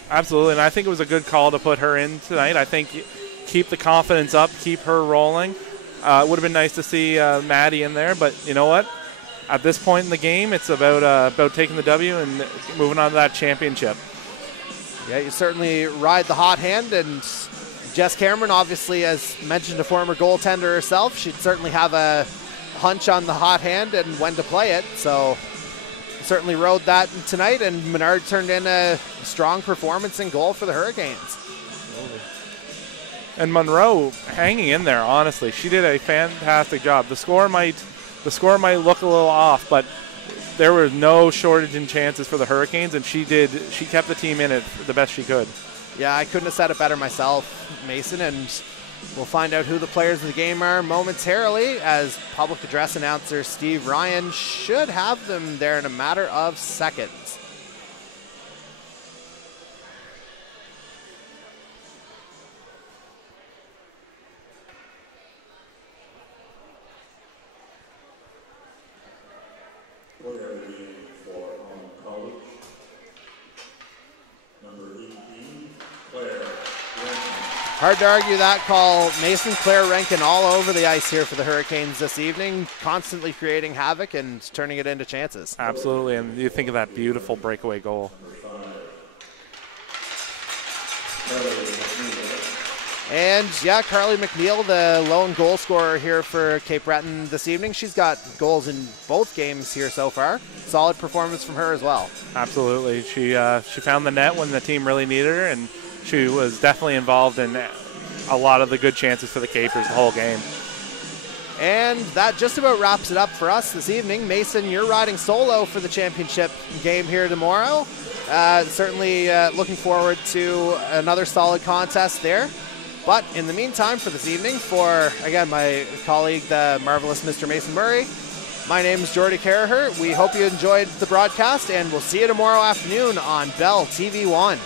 Absolutely, and I think it was a good call to put her in tonight. I think keep the confidence up, keep her rolling. It would have been nice to see Maddie in there, but you know what? At this point in the game, it's about taking the W and moving on to that championship. Yeah, you certainly ride the hot hand, and Jess Cameron, obviously, as mentioned, a former goaltender herself, she'd certainly have a hunch on the hot hand and when to play it. So certainly rode that tonight, and Menard turned in a strong performance in goal for the Hurricanes. And Monroe hanging in there, honestly. She did a fantastic job. The score might look a little off, but there was no shortage in chances for the Hurricanes, and she kept the team in it the best she could. Yeah, I couldn't have said it better myself, Mason, and we'll find out who the players of the game are momentarily, as public address announcer Steve Ryan should have them there in a matter of seconds. For Holland College, number 18, Claire Rankin. Hard to argue that call. Mason, Claire Rankin all over the ice here for the Hurricanes this evening, constantly creating havoc and turning it into chances. Absolutely, and you think of that beautiful breakaway goal. And yeah, Carly McNeil, the lone goal scorer here for Cape Breton this evening. She's got goals in both games here so far. Solid performance from her as well. Absolutely. She found the net when the team really needed her, and she was definitely involved in a lot of the good chances for the Capers the whole game. And that just about wraps it up for us this evening. Mason, you're riding solo for the championship game here tomorrow. Certainly looking forward to another solid contest there. But in the meantime, for this evening, for, again, my colleague, the marvelous Mr. Mason Murray, my name is Jordy Carraher. We hope you enjoyed the broadcast, and we'll see you tomorrow afternoon on Bell TV 1.